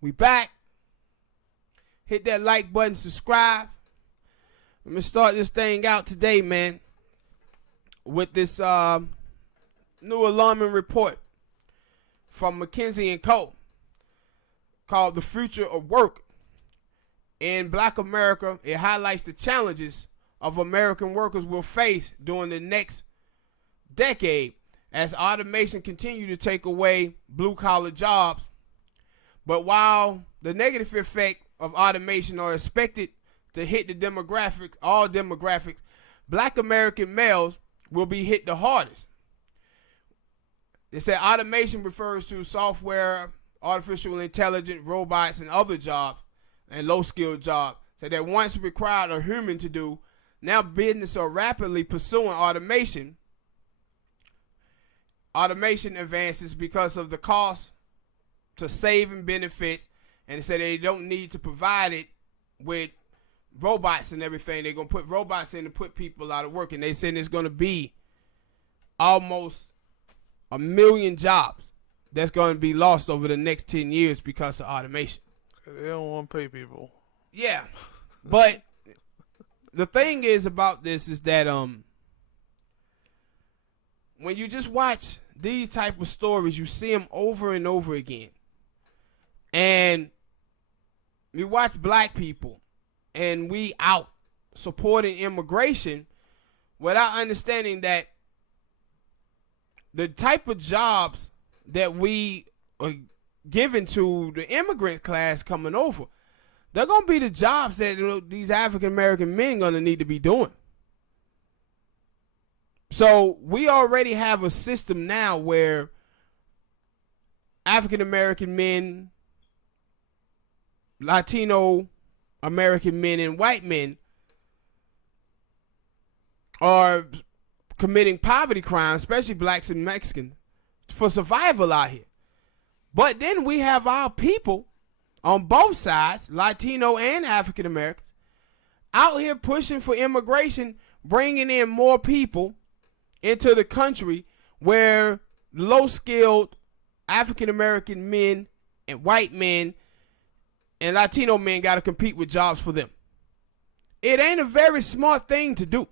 We back. Hit that like button, subscribe. I'm gonna start this thing out today, man, with this new alarming report from McKinsey & Co. called "The Future of Work in Black America." It highlights the challenges of American workers will face during the next decade as automation continues to take away blue-collar jobs. But while the negative effect of automation are expected to hit the demographics, all demographics, Black American males will be hit the hardest. They said automation refers to software, artificial intelligence, robots, and other jobs, and low-skilled jobs, so that once required a human to do, now businesses are rapidly pursuing automation. Automation advances because of the cost to saving benefits, and they say they don't need to provide it with robots and everything. They're going to put robots in to put people out of work, and they said it's going to be almost 1 million jobs that's going to be lost over the next 10 years because of automation. They don't want to pay people. Yeah, but the thing is about this is that when you just watch these type of stories, you see them over and over again. And you watch black people and we out supporting immigration without understanding that the type of jobs that we are giving to the immigrant class coming over, they're going to be the jobs that these African American men going to need to be doing. So we already have a system now where African American men, Latino American men, and white men are committing poverty crimes, especially blacks and Mexicans, for survival out here. But then we have our people on both sides, Latino and African Americans, out here pushing for immigration, bringing in more people into the country where low-skilled African American men and white men and Latino men got to compete with jobs for them. It ain't a very smart thing to do.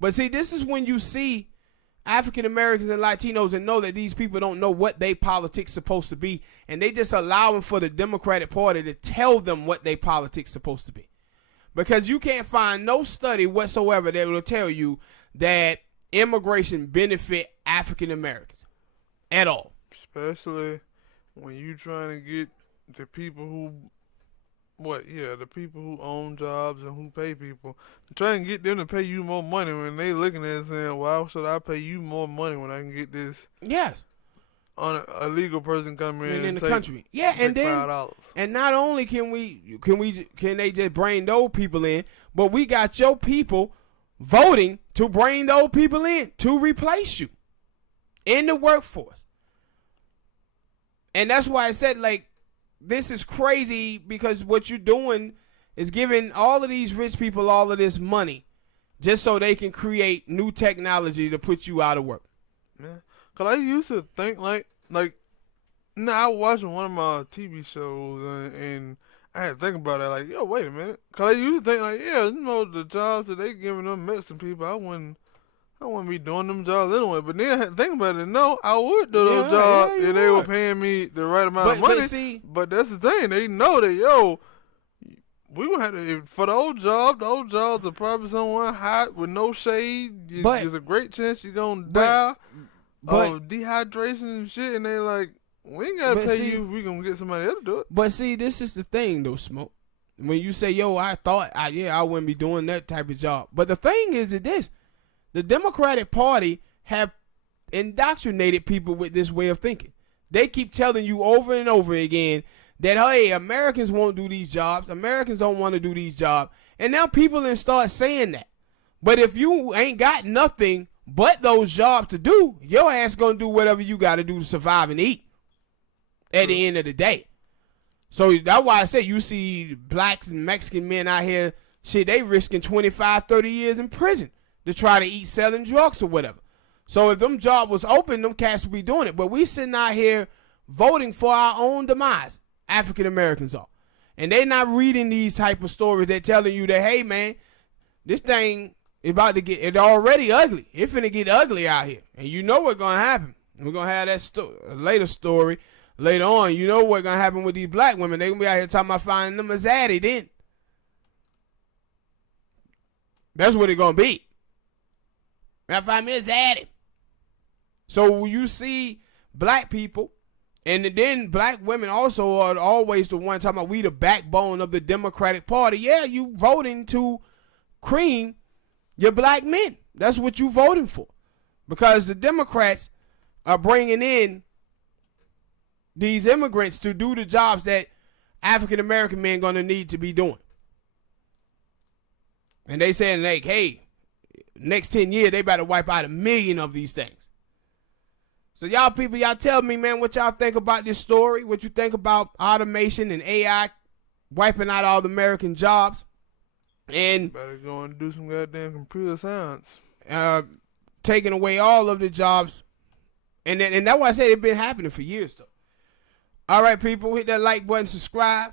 But see, this is when you see African Americans and Latinos and know that these people don't know what their politics supposed to be, and they just allowing for the Democratic Party to tell them what their politics supposed to be. Because you can't find no study whatsoever that will tell you that immigration benefit African Americans at all. Especially when you trying to get the people who, the people who own jobs and who pay people, trying to get them to pay you more money when they looking at it saying, why should I pay you more money when I can get this? Yes. On a legal person come in the country. Yeah, and then $5. And not only can they just bring those people in, but we got your people voting to bring those people in to replace you in the workforce. And that's why I said, like, this is crazy, because what you're doing is giving all of these rich people all of this money just so they can create new technology to put you out of work. Yeah. Cause I used to think I was watching one of my TV shows and I had to think about it, like, yo, wait a minute. Cause I used to think, like, yeah, the jobs that they giving them Mexican people, I wouldn't be doing them jobs anyway. But then I had to think about it. No, I would do those jobs if they were paying me the right amount of money. But that's the thing. They know that, we would have to, for the old jobs are probably somewhere hot with no shade. There's a great chance you're going to die of dehydration and shit. And they like, we ain't got to pay you. We going to get somebody else to do it. But see, this is the thing, though, Smoke. When you say, I thought, I wouldn't be doing that type of job. But the thing is this. The Democratic Party have indoctrinated people with this way of thinking. They keep telling you over and over again that, hey, Americans won't do these jobs. Americans don't want to do these jobs. And now people then start saying that. But if you ain't got nothing but those jobs to do, your ass going to do whatever you got to do to survive and eat at the end of the day. So that's why I say you see blacks and Mexican men out here, shit, they risking 25, 30 years in prison to try to eat selling drugs or whatever. So if them jobs was open, them cats would be doing it. But we sitting out here voting for our own demise. African Americans are. And they're not reading these type of stories. They're telling you that, hey, man, this thing is about to get, it's already ugly. It's finna get ugly out here. And you know what's going to happen. We're going to have that later story later on. You know what's going to happen with these black women. They're going to be out here talking about finding them a zaddy then. That's what it's going to be. Now find me a zaddy. So when you see black people, and then black women also are always the one talking about we the backbone of the Democratic Party. Yeah, you voting to cream your black men. That's what you voting for. Because the Democrats are bringing in these immigrants to do the jobs that African American men going to need to be doing. And they saying, like, hey, next 10 years, they better wipe out 1 million of these things. So y'all people, y'all tell me, man, what y'all think about this story, what you think about automation and AI wiping out all the American jobs. And better go and do some goddamn computer science. Taking away all of the jobs. And that's why I say it's been happening for years, though. All right, people, hit that like button, subscribe.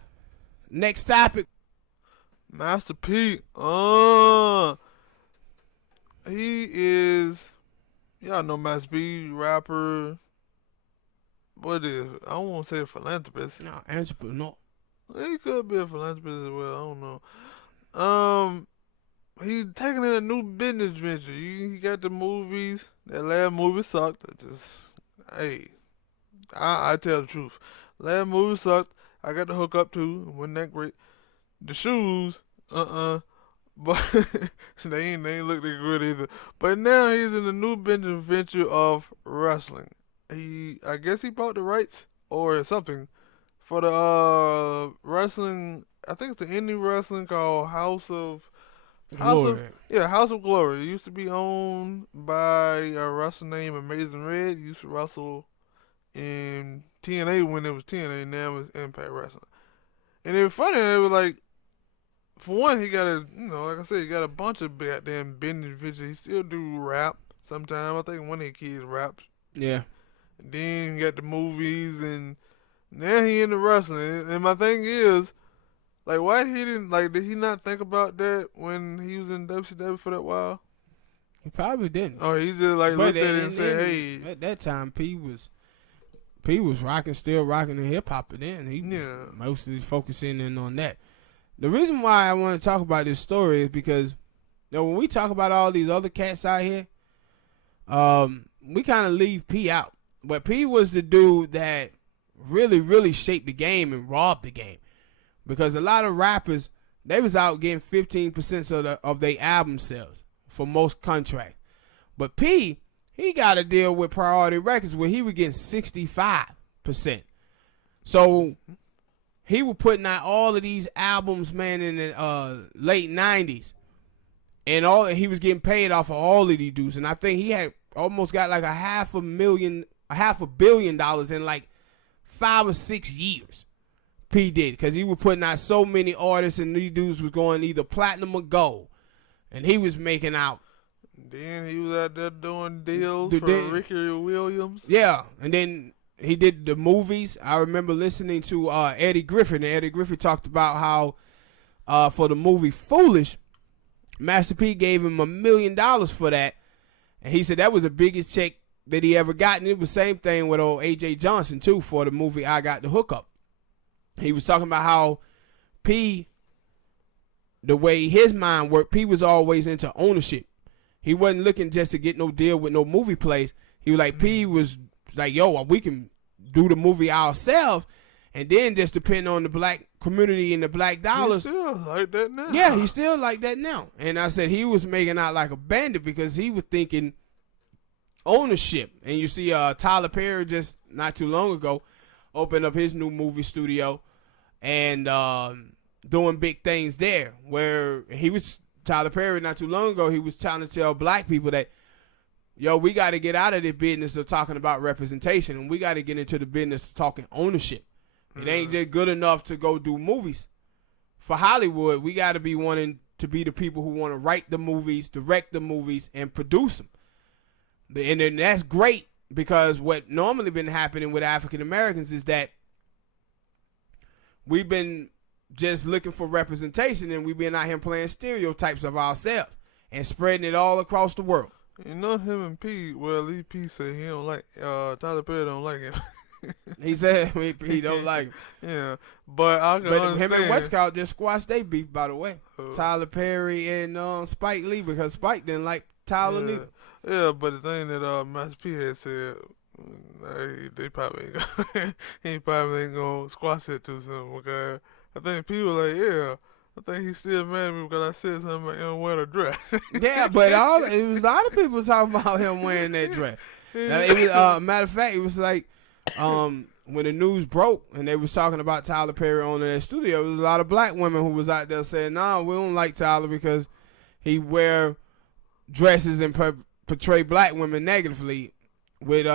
Next topic. Master P. He is, y'all know Master P, rapper. What is, I don't want to say a philanthropist. No, entrepreneur. He could be a philanthropist as well. I don't know. He's taking in a new business venture. He got the movies. That last movie sucked. I tell the truth. Last movie sucked. I got the hook up too. Wasn't that great? The shoes, but they ain't look that good either. But now he's in a new business venture of wrestling. I guess he bought the rights or something for the wrestling. I think it's the indie wrestling called House of Glory. House of Glory. It used to be owned by a wrestler named Amazing Red. He used to wrestle in TNA when it was TNA. Now it's Impact Wrestling. And it was funny. It was like, for one, he got like I said, he got a bunch of goddamn business ventures. He still do rap sometimes. I think one of his kids raps. Yeah. And then he got the movies, and now he in the wrestling. And my thing is, like, why did he not think about that when he was in WCW for that while? He probably didn't. Or he just looked at it and said, hey. At that time, P was still rocking the hip hop, but then he was mostly focusing in on that. The reason why I want to talk about this story is because, when we talk about all these other cats out here, we kind of leave P out. But P was the dude that really, really shaped the game and robbed the game. Because a lot of rappers, they was out getting 15% of their album sales for most contracts. But P, he got a deal with Priority Records where he was getting 65%. So he was putting out all of these albums, man, in the late 90s. And he was getting paid off of all of these dudes. And I think he had almost got like $500 million in like 5 or 6 years. P did, because he was putting out so many artists, and these dudes was going either platinum or gold. And he was making out. Then he was out there doing deals for Ricky Williams. Yeah, and then he did the movies. I remember listening to Eddie Griffin, and Eddie Griffin talked about how for the movie Foolish, Master P gave him $1 million for that. And he said that was the biggest check that he ever got. And it was the same thing with old A.J. Johnson, too, for the movie I Got the Hookup. He was talking about how P, the way his mind worked, P was always into ownership. He wasn't looking just to get no deal with no movie plays. He was like, P was like, yo, we can do the movie ourselves, and then just depend on the black community and the black dollars. He's still like that now. Yeah, he's still like that now. And I said he was making out like a bandit because he was thinking ownership. And you see Tyler Perry just not too long ago opened up his new movie studio and doing big things there, where Tyler Perry not too long ago, he was trying to tell black people that, yo, we got to get out of the business of talking about representation, and we got to get into the business of talking ownership. It ain't just good enough to go do movies. For Hollywood, we got to be wanting to be the people who want to write the movies, direct the movies, and produce them. And then that's great, because what normally been happening with African Americans is that we've been just looking for representation, and we've been out here playing stereotypes of ourselves and spreading it all across the world. You know him and P. Well, at least P said he don't like. Tyler Perry don't like him. He said he don't like him. Yeah, but I can understand. Him and Westcott just squashed their beef, by the way. Uh, Tyler Perry and Spike Lee, because Spike didn't like Tyler neither. Yeah, but the thing that Master P had said, they probably ain't gonna, he probably ain't gonna squash it too soon, because I think people like, yeah, I think he's still mad at me because I said something about him wearing a dress. Yeah, but it was a lot of people talking about him wearing that dress. Now, it was, matter of fact, it was like when the news broke and they was talking about Tyler Perry on in that studio, there was a lot of black women who was out there saying, "No, we don't like Tyler because he wear dresses and portray black women negatively with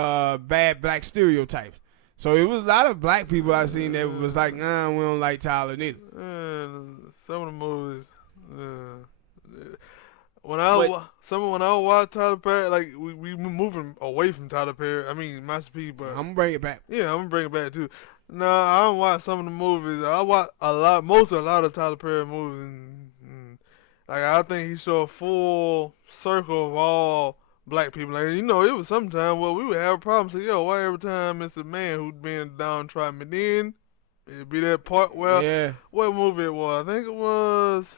bad black stereotypes." So it was a lot of black people I seen that was like, "Nah, we don't like Tyler neither." Some of the movies, when I watch Tyler Perry, like we moving away from Tyler Perry. I mean Master P, but I'm gonna bring it back. Yeah, I'm gonna bring it back too. No, I don't watch some of the movies. I watch a lot of Tyler Perry movies, and like I think he showed a full circle of all black people. Like, it was sometime where we would have a problem. So, why every time it's a man who's being downtrodden, but then it'd be that part where, what movie it was? I think it was,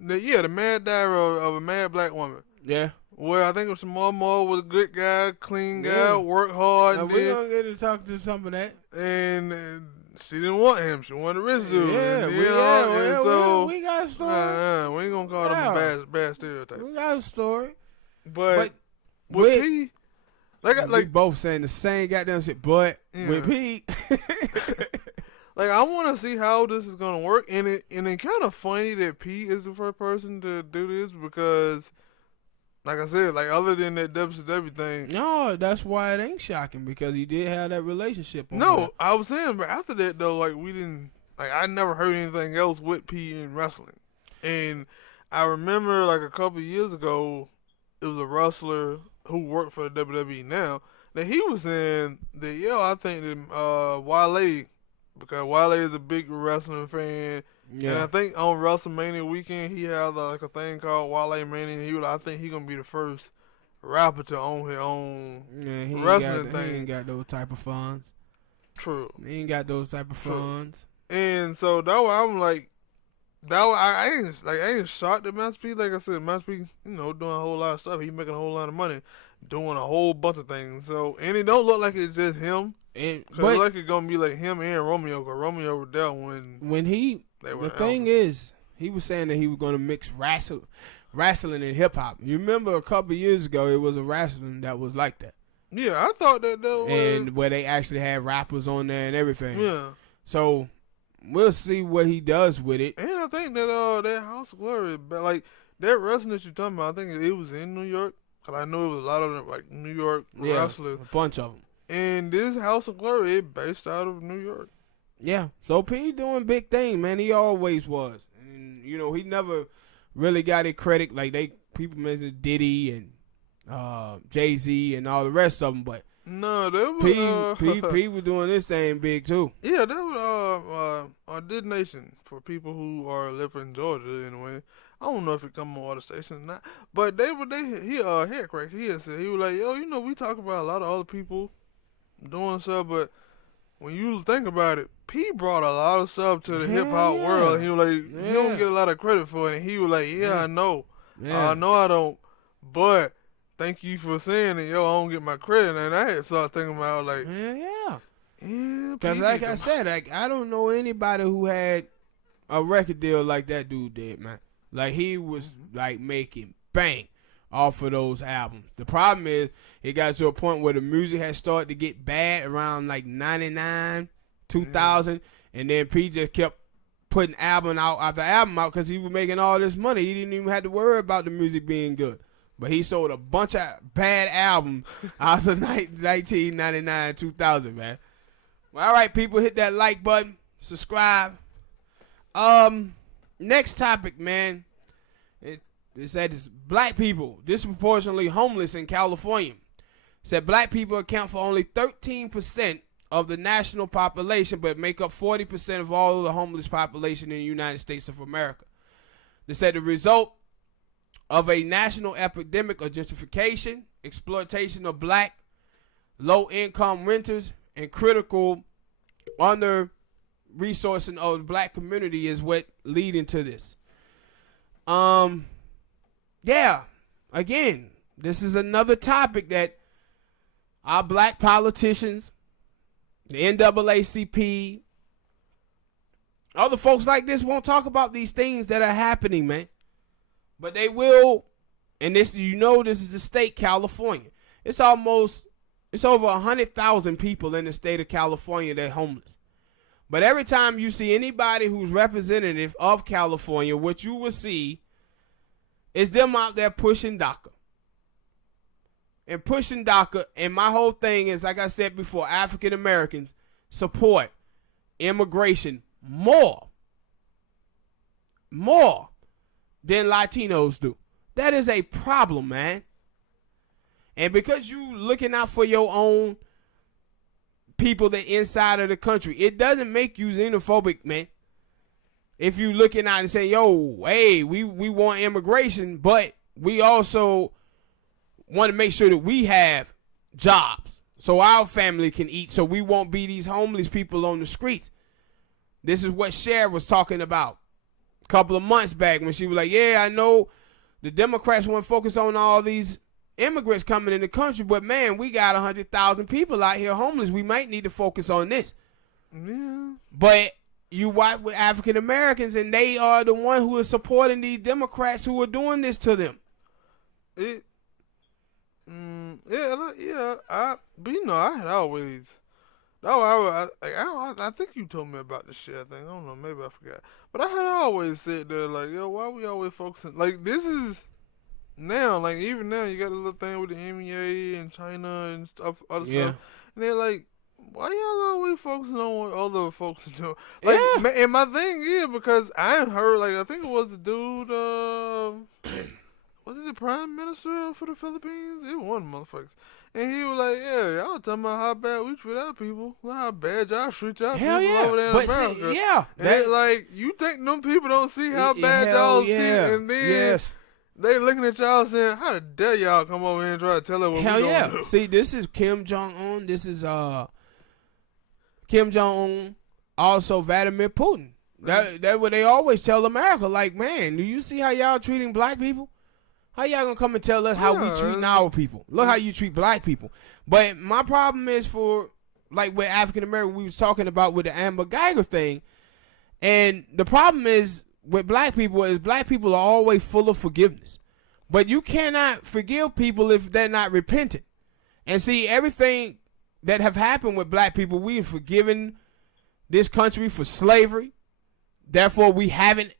the Mad Diary of a Mad Black Woman. Yeah. Where I think it was more was a good guy, clean guy, work hard. Now, we're going to get to talk to some of that. And she didn't want him. She wanted the rich dude. We got a story. We ain't going to call them a bad stereotype. We got a story. But with P, we both saying the same goddamn shit, but with P, like, I want to see how this is gonna work, and it kind of funny that P is the first person to do this because, like I said, like other than that WCW thing. No, that's why it ain't shocking, because he did have that relationship. I was saying, but after that though, like I never heard anything else with P in wrestling, and I remember like a couple of years ago. It was a wrestler who worked for the WWE now that he was saying that, I think that Wale, because Wale is a big wrestling fan, and I think on WrestleMania weekend he has like a thing called Wale Mania, and I think he's gonna be the first rapper to own his own wrestling thing. He ain't got those type of funds. True. He ain't got those type of funds. And so that why I'm like, I ain't shocked at Master P. Like I said, Master P, doing a whole lot of stuff. He making a whole lot of money, doing a whole bunch of things. So, and it don't look like it's just him. Cause it look like it's gonna be like him and Romeo. Cause Romeo was there when the thing is, he was saying that he was gonna mix wrestling and hip hop. You remember a couple of years ago, it was a wrestling that was like that. Yeah, I thought that though. And where they actually had rappers on there and everything. Yeah. So. We'll see what he does with it. And I think that that House of Glory, like that wrestling that you're talking about, I think it was in New York. Cause I know it was a lot of them, like New York wrestlers. A bunch of them. And this House of Glory is based out of New York. Yeah. So P doing big thing, man. He always was. And he never really got it credit. Like people mentioned Diddy and Jay-Z and all the rest of them, but. No, that was P was doing this thing big too. Yeah, that was Did Nation for people who are living in Georgia anyway. I don't know if it come on other stations or not, but he had cracked. He had said he was like, we talk about a lot of other people doing stuff, but when you think about it, P brought a lot of stuff to the hip hop world. He was like, he don't get a lot of credit for it, and he was like, I know, I know I don't, but. Thank you for saying it, I don't get my credit. And I had started thinking about like, yeah. Because like I said, I don't know anybody who had a record deal like that dude did, man. Like he was like making bank off of those albums. The problem is it got to a point where the music had started to get bad around like 99, 2000, and then P just kept putting album out after album out because he was making all this money. He didn't even have to worry about the music being good. But he sold a bunch of bad albums out of 1999, 2000, man. Well, all right, people, hit that like button, subscribe. Next topic, man. It said it's black people disproportionately homeless in California. It said black people account for only 13% of the national population, but make up 40% of all of the homeless population in the United States of America. They said the result of a national epidemic of gentrification, exploitation of black, low-income renters, and critical under-resourcing of the black community is what leading to this. Yeah, again, this is another topic that our black politicians, the NAACP, other folks like this won't talk about these things that are happening, man. But they will, and this, this is the state, California. It's over 100,000 people in the state of California that are homeless. But every time you see anybody who's representative of California, what you will see is them out there pushing DACA. And pushing DACA, and my whole thing is, like I said before, African Americans support immigration more than Latinos do. That is a problem, man. And because you looking out for your own people that inside of the country, it doesn't make you xenophobic, man. If you looking out and say, yo, hey, we want immigration, but we also want to make sure that we have jobs so our family can eat, so we won't be these homeless people on the streets. This is what Cher was talking about a couple of months back when she was like, yeah, I know the Democrats want to focus on all these immigrants coming in the country, but man, we got 100,000 people out here homeless. We might need to focus on this. Yeah. But you watch with African Americans, and they are the one who is supporting these Democrats who are doing this to them. I think you told me about this shit. I don't know, maybe I forgot. But I had always said that, like, yo, why we always focusing? Like, this is now, like, even now, you got a little thing with the MEA and China and stuff, other stuff. And they're like, why y'all always focusing on what other folks are doing? Like, and my thing is, because I ain't heard, like, I think it was the dude, was it the prime minister for the Philippines? It was one of the motherfuckers. And he was like, yeah, y'all talking about how bad we treat our people. How bad y'all treat y'all people over there in America. And like, you think them people don't see how bad y'all see? And then they looking at y'all saying, how the dare y'all come over here and try to tell us what we gonna do? See, this is Kim Jong-un. This is Kim Jong-un. Also Vladimir Putin. That's what they always tell America. Like, man, do you see how y'all treating black people? How y'all gonna come and tell us how we treat our people? Look how you treat black people. But my problem is for, like, with African American, we was talking about with the Amber Geiger thing. And the problem is with black people are always full of forgiveness. But you cannot forgive people if they're not repentant. And see, everything that have happened with black people, we have forgiven this country for slavery. Therefore, we haven't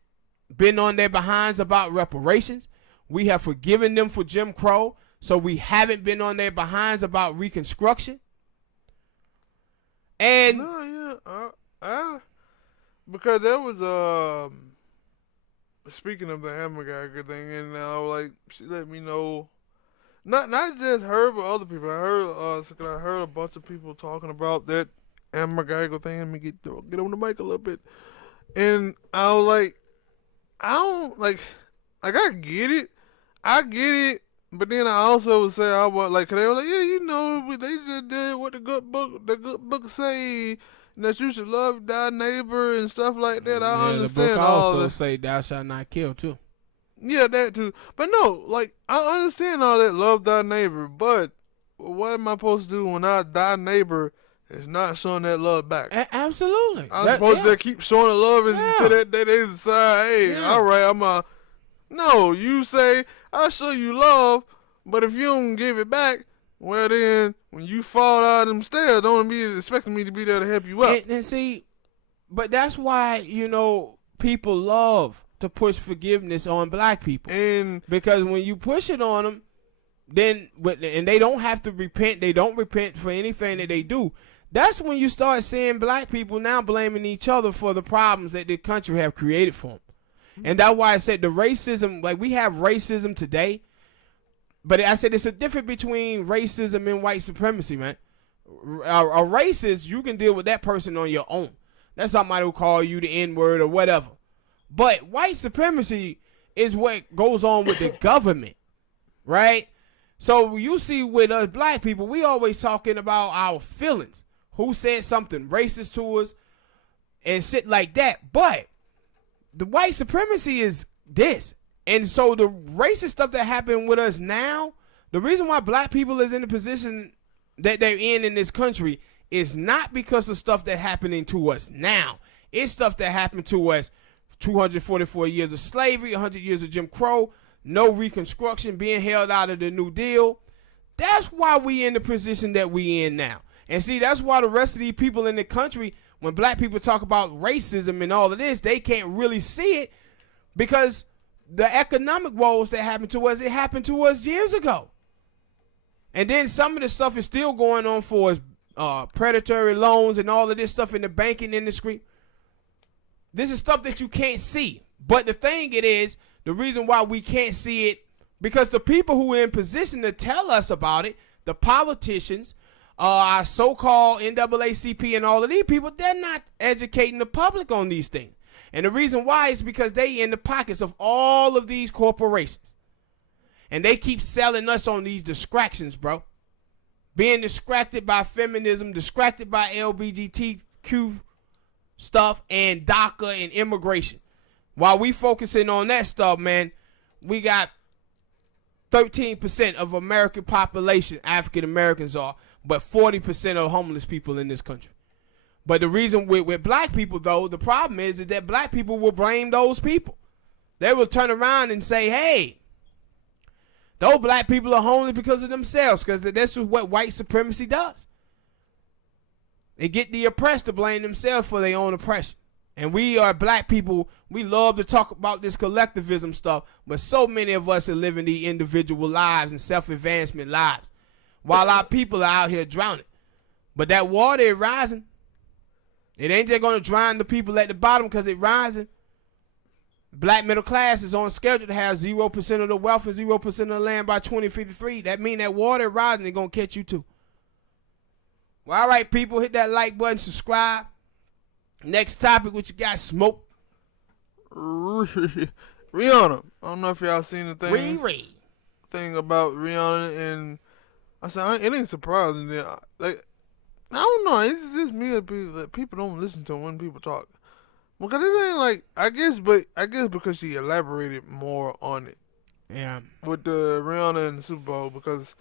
been on their behinds about reparations. We have forgiven them for Jim Crow, so we haven't been on their behinds about Reconstruction. And because there was speaking of the hamburger thing, and like, she let me know, not just her but other people. I heard a bunch of people talking about that hamburger thing. Let me get on the mic a little bit, and I was like, I don't like I get it. But then I also would say, I want, like, 'cause they were like, yeah, they just did what the good book say, that you should love thy neighbor and stuff like that. I understand the book all also that. say thou shalt not kill too. Yeah, that too. But no, like, I understand all that, love thy neighbor, but what am I supposed to do when thy neighbor is not showing that love back? Absolutely. I'm supposed to keep showing the love until that they decide, hey, all right, No, you say, I'll show you love, but if you don't give it back, well then, when you fall out of them stairs, don't be expecting me to be there to help you up. And see, but that's why, people love to push forgiveness on black people. Because when you push it on them, and they don't have to repent, they don't repent for anything that they do, that's when you start seeing black people now blaming each other for the problems that the country have created for them. And that's why I said the racism, like, we have racism today, but I said it's a difference between racism and white supremacy, man. A racist, you can deal with that person on your own. That's somebody who call you the N-word or whatever. But white supremacy is what goes on with the government, right? So you see with us black people, we always talking about our feelings. Who said something racist to us and shit like that. But the white supremacy is this. And so the racist stuff that happened with us now, the reason why black people is in the position that they're in this country is not because of stuff that happening to us now. It's stuff that happened to us 244 years of slavery, 100 years of Jim Crow, no Reconstruction, being held out of the New Deal. That's why we in the position that we in now. And see, that's why the rest of these people in the country, when black people talk about racism and all of this, they can't really see it because the economic woes that happened to us, it happened to us years ago. And then some of the stuff is still going on for us, predatory loans and all of this stuff in the banking industry. This is stuff that you can't see. But the thing it is, the reason why we can't see it, because the people who are in position to tell us about it, the politicians, our so-called NAACP and all of these people, they're not educating the public on these things. And the reason why is because they in the pockets of all of these corporations. And they keep selling us on these distractions, bro. Being distracted by feminism, distracted by LGBTQ stuff, and DACA and immigration. While we focusing on that stuff, man, we got 13% of American population, African Americans are, but 40% of homeless people in this country. But the reason with black people, though, the problem is that black people will blame those people. They will turn around and say, hey, those black people are homeless because of themselves, because that's what white supremacy does. They get the oppressed to blame themselves for their own oppression. And we are black people, we love to talk about this collectivism stuff, but so many of us are living the individual lives and self-advancement lives, while our people are out here drowning. But that water is rising. It ain't just going to drown the people at the bottom because it's rising. Black middle class is on schedule to have 0% of the wealth and 0% of the land by 2053. That means that water rising is going to catch you too. Well, all right, people, hit that like button, subscribe. Next topic, what you got, Smoke? Rihanna. I don't know if y'all seen the thing about Rihanna, and I said it ain't surprising that, like, I don't know, it's just me that people don't listen to when people talk. Because it ain't like, I guess because she elaborated more on it. Yeah. With the Rihanna and the Super Bowl, because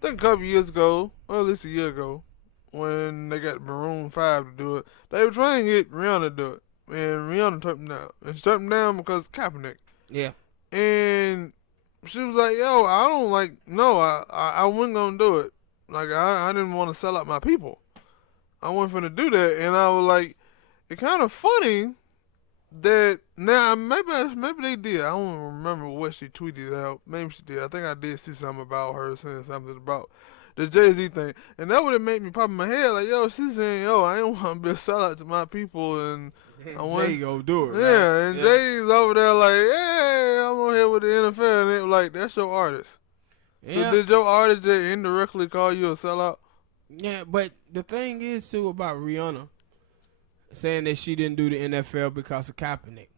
I think a couple years ago, or at least a year ago, when they got Maroon 5 to do it, they were trying to get Rihanna to do it. And Rihanna turned them down. And she turned them down because Kaepernick. Yeah. And she was like, yo, I wasn't going to do it. Like, I didn't want to sell out my people. I wasn't going to do that. And I was like, it's kind of funny that now maybe they did. I don't remember what she tweeted out. Maybe she did. I think I did see something about her saying something about the Jay-Z thing. And that would have made me pop in my head like, yo, she's saying, yo, I ain't want to be a sellout to my people. And Jay go do it, right? Yeah, and Jay's over there like, hey, I'm on here with the NFL. And they were like, that's your artist. Yeah. So did your artist just indirectly call you a sellout? Yeah, but the thing is, too, about Rihanna saying that she didn't do the NFL because of Kaepernick.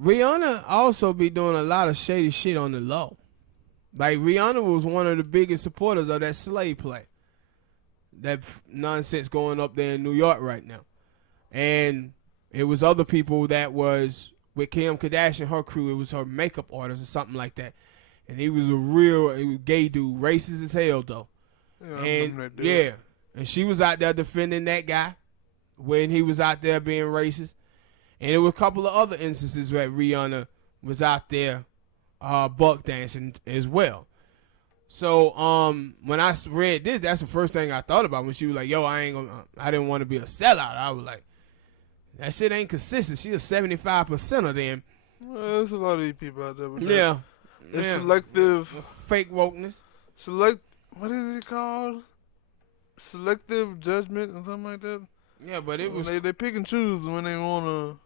Rihanna also be doing a lot of shady shit on the low. Like, Rihanna was one of the biggest supporters of that slave play. That nonsense going up there in New York right now. And it was other people that was with Kim Kardashian, her crew. It was her makeup artist or something like that. And he was a gay dude, racist as hell, though. Yeah, and she was out there defending that guy when he was out there being racist. And there were a couple of other instances where Rihanna was out there buck dancing as well. So when I read this, that's the first thing I thought about when she was like, yo, I didn't want to be a sellout. I was like, that shit ain't consistent. She's a 75% of them. Well, there's a lot of these people out there. Yeah. It's selective. Fake wokeness. What is it called? Selective judgment or something like that? Yeah, but it was... They pick and choose when they want to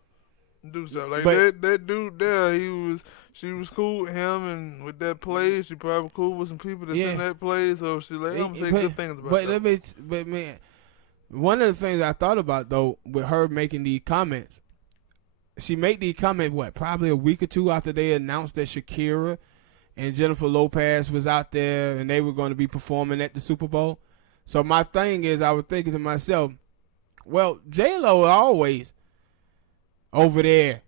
do stuff. Like, that dude there, she was cool with him and with that play. She probably cool with some people that's in that play. So she like, I'm gonna say good things about that. But man, one of the things I thought about though with her making these comments, she made these comments probably a week or two after they announced that Shakira and Jennifer Lopez was out there and they were going to be performing at the Super Bowl. So my thing is, I was thinking to myself, well, J-Lo always over there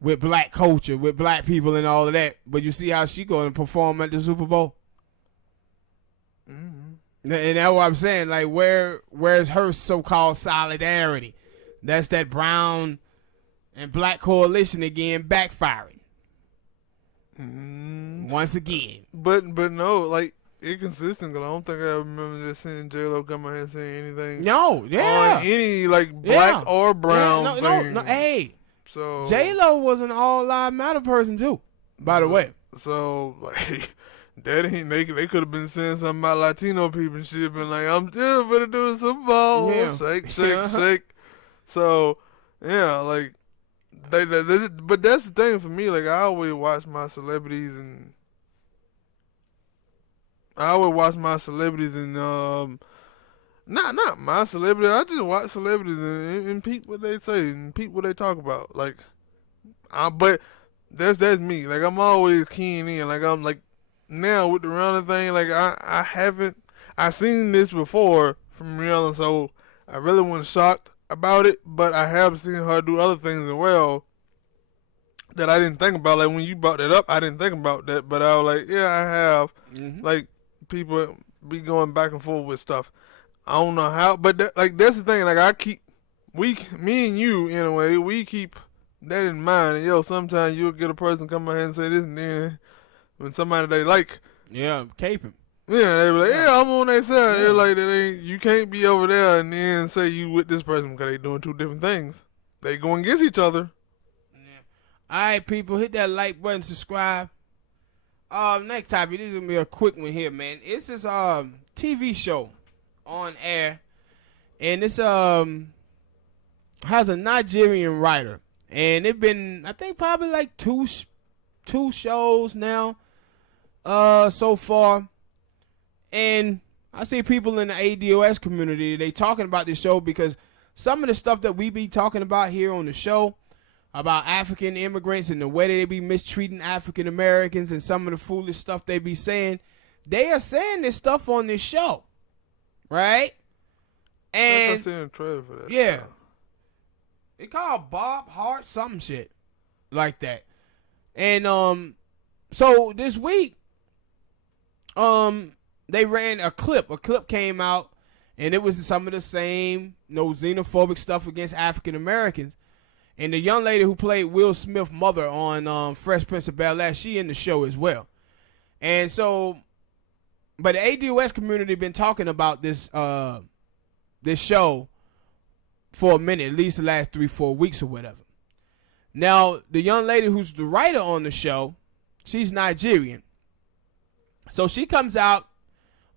with black culture, with black people and all of that. But you see how she going to perform at the Super Bowl? Mm-hmm. And that's what I'm saying. Like, where's her so-called solidarity? That's that brown and black coalition again backfiring. Once again. But no, like, inconsistent, because I don't think I remember just seeing J-Lo come out here and saying anything. No, yeah. On any, like, black or brown thing. No, hey. So J-Lo was an all live matter person, too, by the way. So, like, that ain't, they could have been saying something about Latino people and shit, been like, I'm still gonna do the Super Bowl. Yeah. Shake, shake. So, yeah, like, but that's the thing for me. Like, I always watch my celebrities and not my celebrity. I just watch celebrities and peep what they say and peep what they talk about. Like, but that's me. Like, I'm always keying in. Like, I'm like now with the Rihanna thing. Like, I seen this before from Rihanna, so I really wasn't shocked about it. But I have seen her do other things as well that I didn't think about. Like, when you brought that up, I didn't think about that. But I was like, yeah, I have. Mm-hmm. Like, people be going back and forth with stuff. I don't know how, but that's the thing. Like, me and you, in a way, we keep that in mind. And, yo, sometimes you'll get a person come out here and say this, and then when somebody they like, yeah, cape him. Yeah, they be like, yeah, I'm on their side. Yeah. They're like, you can't be over there and then say you with this person because they doing two different things. They going against each other. Yeah. All right, people, hit that like button, subscribe. Next topic, this is gonna be a quick one here, man. It's this TV show on air, and it's has a Nigerian writer, and it been, I think, probably like two shows now so far. And I see people in the ADOS community, they talking about this show because some of the stuff that we be talking about here on the show about African immigrants and the way they be mistreating African Americans and some of the foolish stuff they be saying, they are saying this stuff on this show, right? And I've seen a trailer for that. Yeah, it called Bob Hart something shit like that. And so this week, they ran a clip. A clip came out, and it was some of the same, xenophobic stuff against African Americans. And the young lady who played Will Smith's mother on Fresh Prince of Bel-Air, she in the show as well. And so, but the ADOS community been talking about this show for a minute, at least the last 3-4 weeks or whatever. Now, the young lady who's the writer on the show, she's Nigerian. So she comes out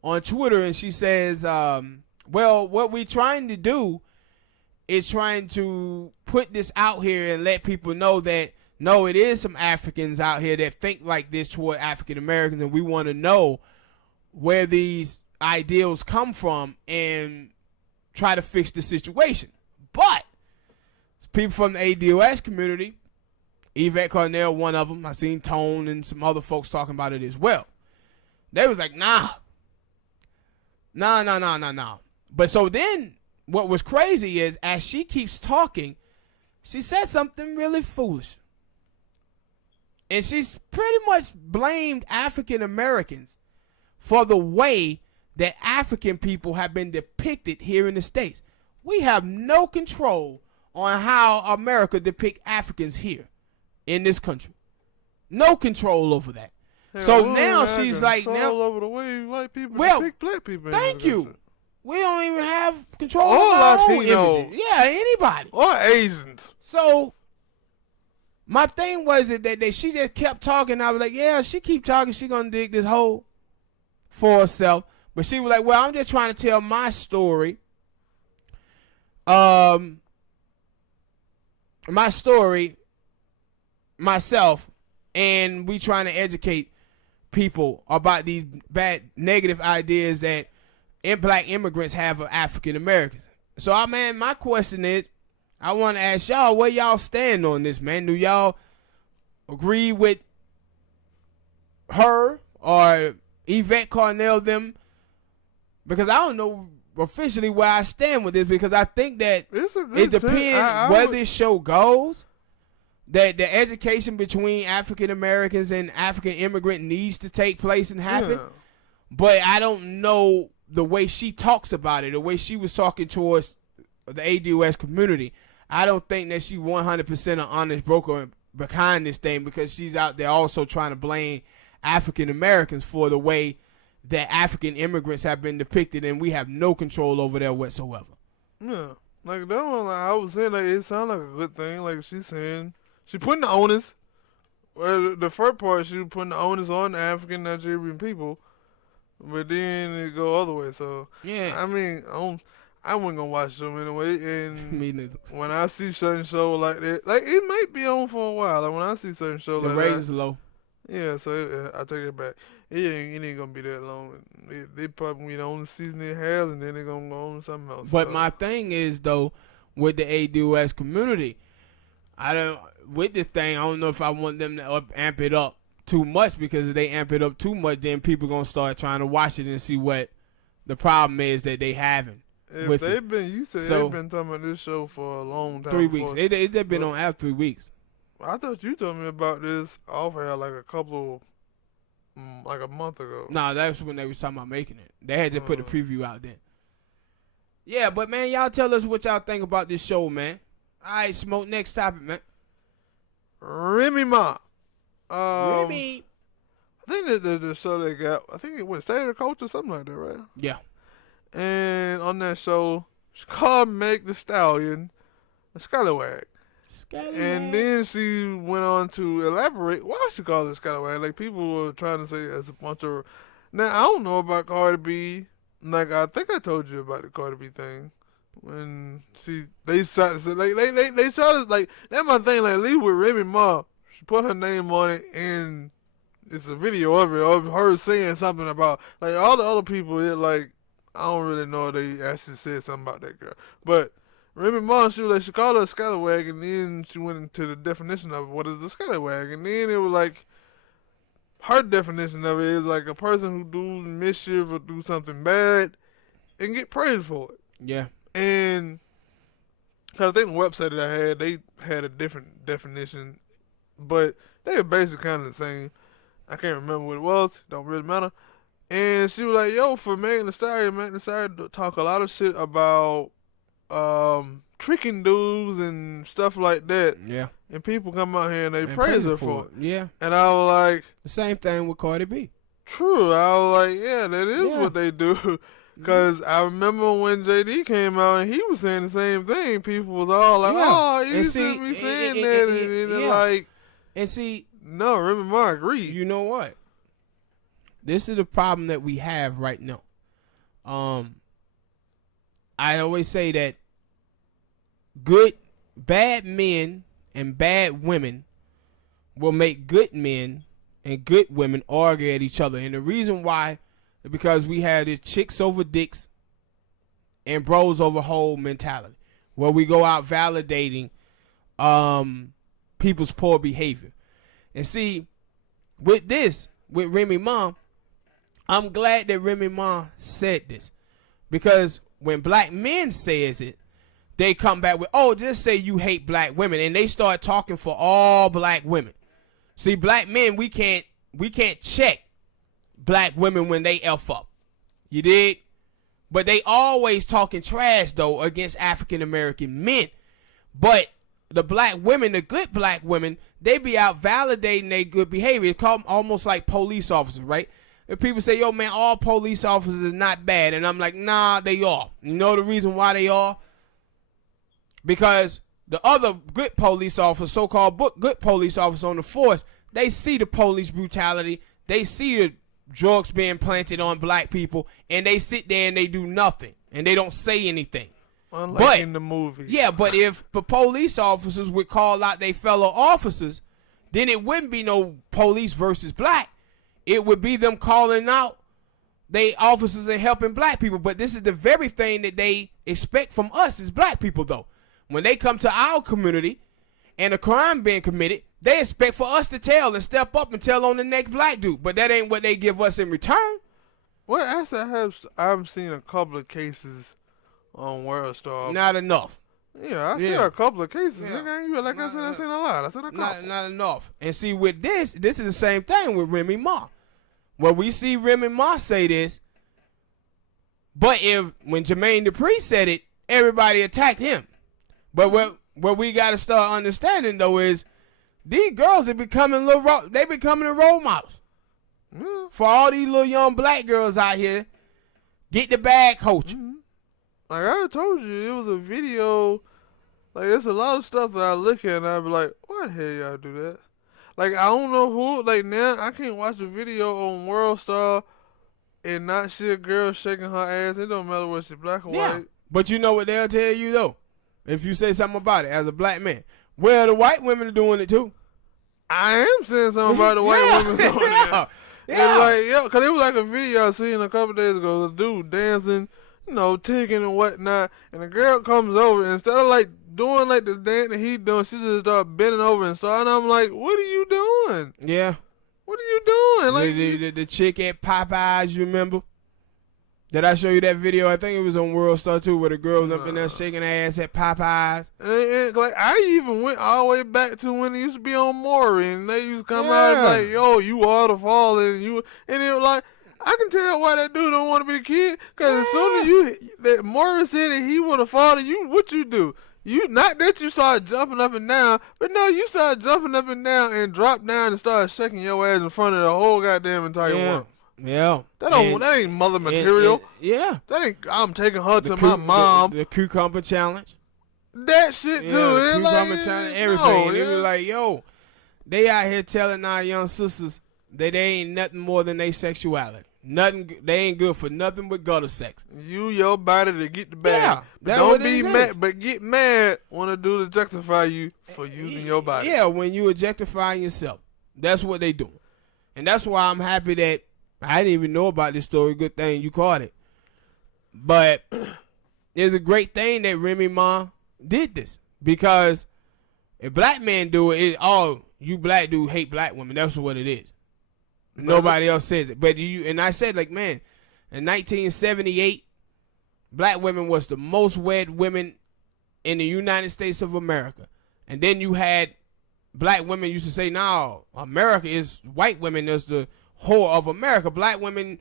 on Twitter and she says, well, what we're trying to do is trying to put this out here and let people know that, no, it is some Africans out here that think like this toward African Americans, and we want to know where these ideals come from and try to fix the situation. But people from the ADOS community, Yvette Cornell, one of them, I seen Tone and some other folks talking about it as well. They was like, nah. But so then what was crazy is, as she keeps talking, she said something really foolish. And she's pretty much blamed African Americans for the way that African people have been depicted here in the States. We have no control on how America depict Africans here in this country. No control over that. Hell, so now she's like, now over the way white people depict black people. Thank you. We don't even have control over our own images. Yeah, anybody. Or Asians. So my thing was that she just kept talking. I was like, yeah, she keep talking. She gonna dig this hole for herself. But she was like, well, I'm just trying to tell my story. My story myself and we trying to educate people about these bad negative ideas that black immigrants have of African Americans. So, man, my question is, I want to ask y'all where y'all stand on this, man. Do y'all agree with her or Yvette Carnell them? Because I don't know officially where I stand with this, because I think that it depends where this show goes. That the education between African Americans and African immigrant needs to take place and happen. Yeah. But I don't know the way she talks about it, the way she was talking towards the ADOS community. I don't think that she 100% an honest broker behind this thing, because she's out there also trying to blame African Americans for the way that African immigrants have been depicted, and we have no control over that whatsoever. Yeah, like that one, like I was saying, like it sounds like a good thing. Like she's saying, she putting the onus. Well, the first part, she was putting the onus on the African Nigerian people, but then it go other way. So yeah, I mean, I wasn't gonna watch them anyway. And me neither. when I see certain shows like that, like it might be on for a while. Like when I see certain shows The like ratings that, low. yeah. So I take it back. It ain't gonna be that long. They probably be the only season it has, and then they're gonna go on to something else. But so. my thing is, though, with the ADOS community, with this thing, I don't know if I want them to amp it up too much, because if they amp it up too much, then people gonna start trying to watch it and see what the problem is that they having. If they've been, you said they've been talking about this show for a long time. 3 weeks. It's just been on air 3 weeks. I thought you told me about this off air like a month ago. Nah, that's when they was talking about making it. They had just put the preview out then. Yeah, but man, y'all tell us what y'all think about this show, man. All right, Smoke, next topic, man. Remy Ma. Remy. I think that the show they got, I think it was State of the Coach or something like that, right? Yeah. And on that show, she called Meg the Stallion a scallywag. And then she went on to elaborate why she called it scallywag. Like, people were trying to say it's a bunch of... Now, I don't know about Cardi B. Like, I think I told you about the Cardi B thing. When they tried to say, like, they try to, like, that's my thing, like, leave with Remy Ma. She put her name on it, and it's a video of it, of her saying something about, like, all the other people, it, like, I don't really know if they actually said something about that girl. But Remy Ma, she called her a scallywag, and then she went into the definition of what is a scallywag. And then it was like, her definition of it is like a person who do mischief or do something bad and get praised for it. Yeah. And cause I think the website that I had, they had a different definition, but they were basically kind of the same. I can't remember what it was. Don't really matter. And she was like, yo, for Megan Thee Stallion talk a lot of shit about tricking dudes and stuff like that. Yeah. And people come out here and they praise her for it. Yeah. And I was like... The same thing with Cardi B. True. I was like, yeah, that is what they do. Because I remember when JD came out and he was saying the same thing. People was all like, oh, you shouldn't be saying that. And like... And see... No, Remy Ma agreed. You know what? This is the problem that we have right now. I always say that bad men and bad women will make good men and good women argue at each other. And the reason why is because we have this chicks over dicks and bros over hoe mentality, where we go out validating people's poor behavior. And see, with Remy Ma, I'm glad that Remy Ma said this, because when black men says it, they come back with, oh, just say you hate black women, and they start talking for all black women. See, black men, we can't check black women when they F up. You dig? But they always talking trash, though, against African American men. But the black women, the good black women, they be out validating their good behavior. It's called almost like police officers, right? If people say, yo, man, all police officers is not bad. And I'm like, nah, they are. You know the reason why they are? Because the other good police officers, so-called good police officers on the force, they see the police brutality. They see the drugs being planted on black people, and they sit there and they do nothing, and they don't say anything. In the movie. Yeah, but if the police officers would call out their fellow officers, then it wouldn't be no police versus black. It would be them calling out they officers and helping black people. But this is the very thing that they expect from us as black people, though. When they come to our community and a crime being committed, they expect for us to tell and step up and tell on the next black dude. But that ain't what they give us in return. Well, actually, I've seen a couple of cases on World Star. Not enough. Yeah, I've seen a couple of cases. Yeah. Nigga, you like I said, I've seen a lot. I said a couple. Not enough. And see, with this is the same thing with Remy Ma. Well, we see Remy Ma say this, but when Jermaine Dupri said it, everybody attacked him. But what we got to start understanding, though, is these girls are becoming the role models. Yeah. For all these little young black girls out here, get the bag coaching. Mm-hmm. Like I told you, it was a video. Like, there's a lot of stuff that I look at and I be like, why the hell y'all do that? Like, I don't know who. Like, now I can't watch a video on World Star and not see a girl shaking her ass. It don't matter whether she's black or white. But you know what they'll tell you, though, if you say something about it as a black man. Well, the white women are doing it, too. I am saying something about the white women doing it. And like, because it was like a video I seen a couple days ago. A dude dancing, tigging and whatnot. And the girl comes over, and instead of like doing like the dance that he doing, she just started bending over and saw. And I'm like, what are you doing? Yeah. What are you doing? Like the chick at Popeyes, you remember? Did I show you that video? I think it was on World Star too, where the girl was up in there shaking her ass at Popeyes. And like I even went all the way back to when it used to be on Maury, and they used to come out and like, "Yo, you are the fallen." And it was like, I can tell why that dude don't want to be the kid, because as soon as that Maury said that he would have fallen, what you do? You not that you started jumping up and down, but no, you started jumping up and down and dropped down and started shaking your ass in front of the whole goddamn entire world. Yeah. That ain't mother material. That ain't I'm taking her to my mom. The cucumber challenge. That shit too. The cucumber like, challenge, everything. They be like, yo, they out here telling our young sisters that they ain't nothing more than their sexuality. Nothing. They ain't good for nothing but gutter sex. Your body to get the bag. Yeah, don't be mad, but get mad when a dude objectify you for using your body. Yeah, when you objectifying yourself. That's what they doing. And that's why I'm happy that I didn't even know about this story. Good thing you caught it. But it's a great thing that Remy Ma did this. Because if black men do it, you black dude hate black women. That's what it is. Nobody else says it. But and I said, like, man, in 1978, black women was the most wed women in the United States of America. And then you had black women used to say, no, America is white women is the whore of America. Black women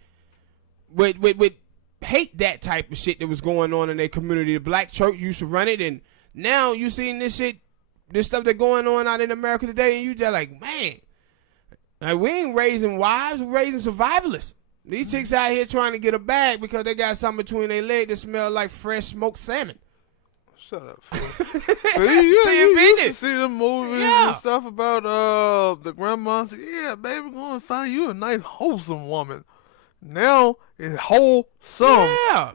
would hate that type of shit that was going on in their community. The black church used to run it, and now you seeing this stuff that's going on out in America today, and you just like, man, like, we ain't raising wives, we're raising survivalists. These chicks out here trying to get a bag because they got something between their legs that smell like fresh smoked salmon. Shut up. You see the movies and stuff about the grandma. Yeah, baby, going to find you a nice wholesome woman. Now it's wholesome,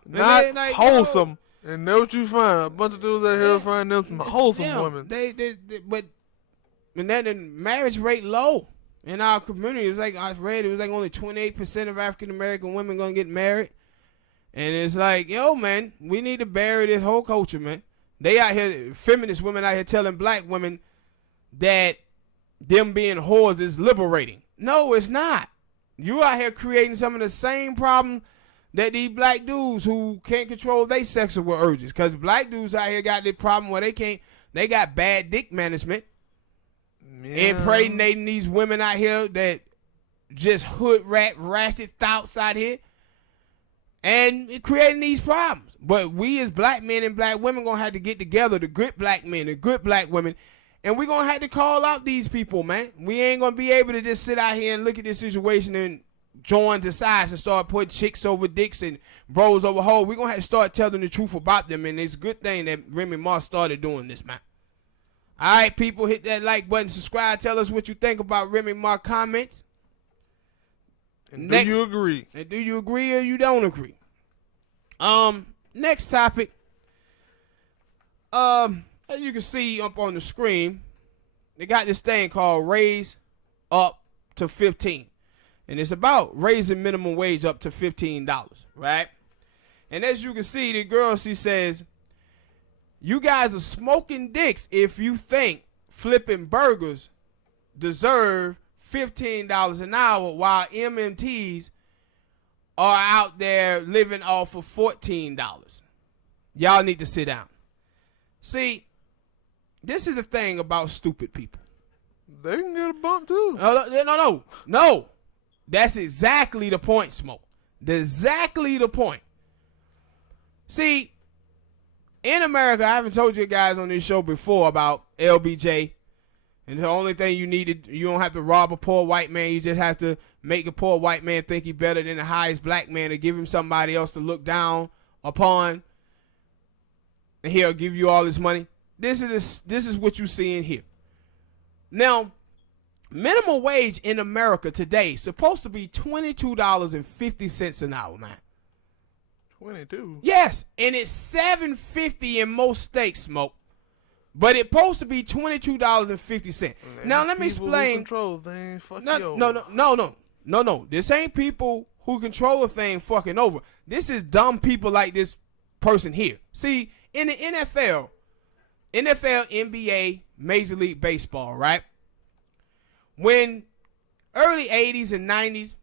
not like, wholesome. And know what you find? A bunch of dudes out here find them some wholesome women. But then the marriage rate low in our community. It's like I read it was like only 28% of African American women gonna get married, and it's like, yo, man, we need to bury this whole culture, man. They out here, feminist women out here telling black women that them being whores is liberating. No, it's not. You out here creating some of the same problem that these black dudes who can't control their sexual urges. Because black dudes out here got the problem where they got bad dick management. Impregnating these women out here that just hood ratchet thoughts out here. And creating these problems. But we as black men and black women going to have to get together, the good black men, the good black women, and we're going to have to call out these people, man. We ain't going to be able to just sit out here and look at this situation and join the sides and start putting chicks over dicks and bros over hoes. We're going to have to start telling the truth about them, and it's a good thing that Remy Ma started doing this, man. All right, people, hit that like button, subscribe, tell us what you think about Remy Ma comments. And do you agree? And do you agree or you don't agree? Next topic. As you can see up on the screen, they got this thing called Raise Up to 15. And it's about raising minimum wage up to $15, right? And as you can see, the girl, she says, you guys are smoking dicks if you think flipping burgers deserve $15 an hour while MMTs are out there living off of $14. Y'all need to sit down. See, this is the thing about stupid people. They can get a bump too. No. That's exactly the point, Smoke. Exactly the point. See, in America, I haven't told you guys on this show before about LBJ. And the only thing you don't have to rob a poor white man. You just have to make a poor white man think he's better than the highest black man, to give him somebody else to look down upon. And he'll give you all this money. This is what you see in here. Now, minimum wage in America today is supposed to be $22.50 an hour, man. 22. Yes, and it's $7.50 in most states, Smoke. But it's supposed to be $22.50. Now let me explain. Control things. Fuck No. This ain't people who control a thing fucking over. This is dumb people like this person here. See, in the NFL, NBA, Major League Baseball, right? When early 80s and 90s,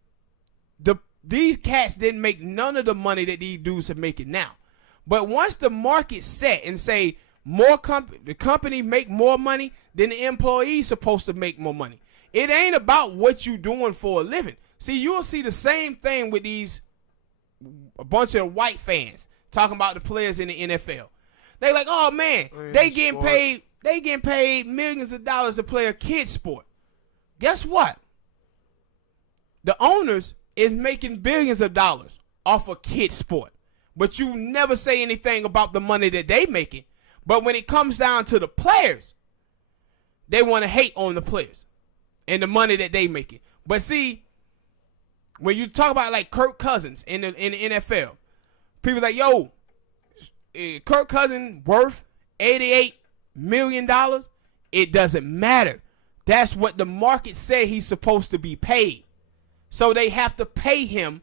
these cats didn't make none of the money that these dudes are making now. But once the market set and say the company make more money, then the employee's supposed to make more money. It ain't about what you doing for a living. See, you'll see the same thing with a bunch of white fans talking about the players in the NFL. They like, oh man, they getting paid millions of dollars to play a kid sport. Guess what? The owners is making billions of dollars off a kid sport. But you never say anything about the money that they making. But when it comes down to the players, they want to hate on the players and the money that they making. But see, when you talk about like Kirk Cousins in the NFL, people like, yo, Kirk Cousins worth $88 million. It doesn't matter. That's what the market said he's supposed to be paid. So they have to pay him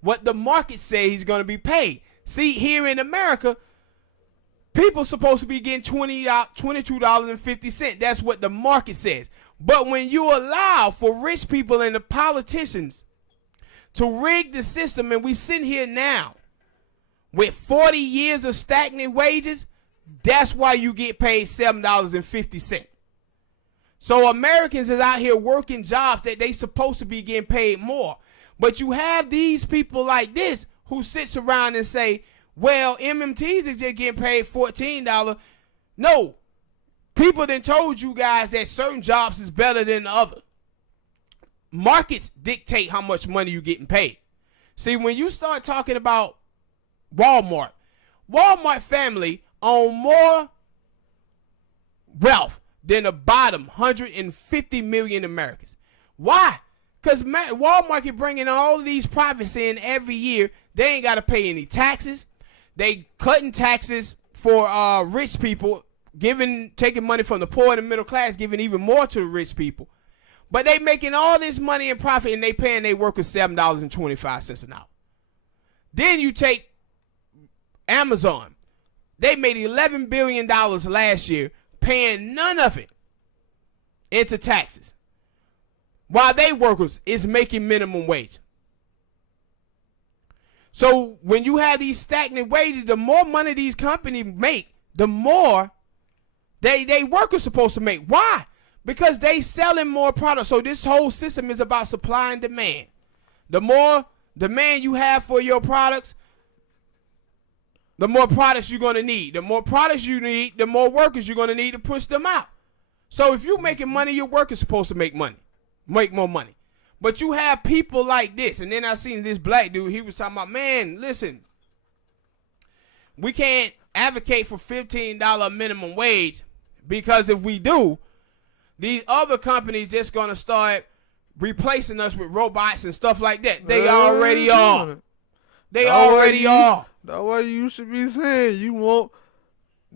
what the market says he's going to be paid. See, here in America, people supposed to be getting $22.50. That's what the market says. But when you allow for rich people and the politicians to rig the system, and we sit here now with 40 years of stagnant wages, that's why you get paid $7.50. So Americans is out here working jobs that they supposed to be getting paid more. But you have these people like this who sits around and say, well, MMTs is just getting paid $14. No, people done told you guys that certain jobs is better than the other. Markets dictate how much money you're getting paid. See, when you start talking about Walmart family own more wealth than the bottom 150 million Americans. Why? Because Walmart can bring in all of these profits in every year. They ain't got to pay any taxes. They cutting taxes for rich people, taking money from the poor and the middle class, giving even more to the rich people. But they making all this money in profit, and they paying their workers $7.25 an hour. Then you take Amazon. They made $11 billion last year, paying none of it into taxes, while they workers is making minimum wage. So when you have these stagnant wages, the more money these companies make, the more they workers supposed to make. Why? Because they selling more products. So this whole system is about supply and demand. The more demand you have for your products, the more products you're going to need. The more products you need, the more workers you're going to need to push them out. So if you're making money, your workers supposed to make more money. But you have people like this. And then I seen this black dude, he was talking about, man, listen, we can't advocate for $15 minimum wage, because if we do, these other companies just going to start replacing us with robots and stuff like that. They already are. They already are. That's why you should be saying you want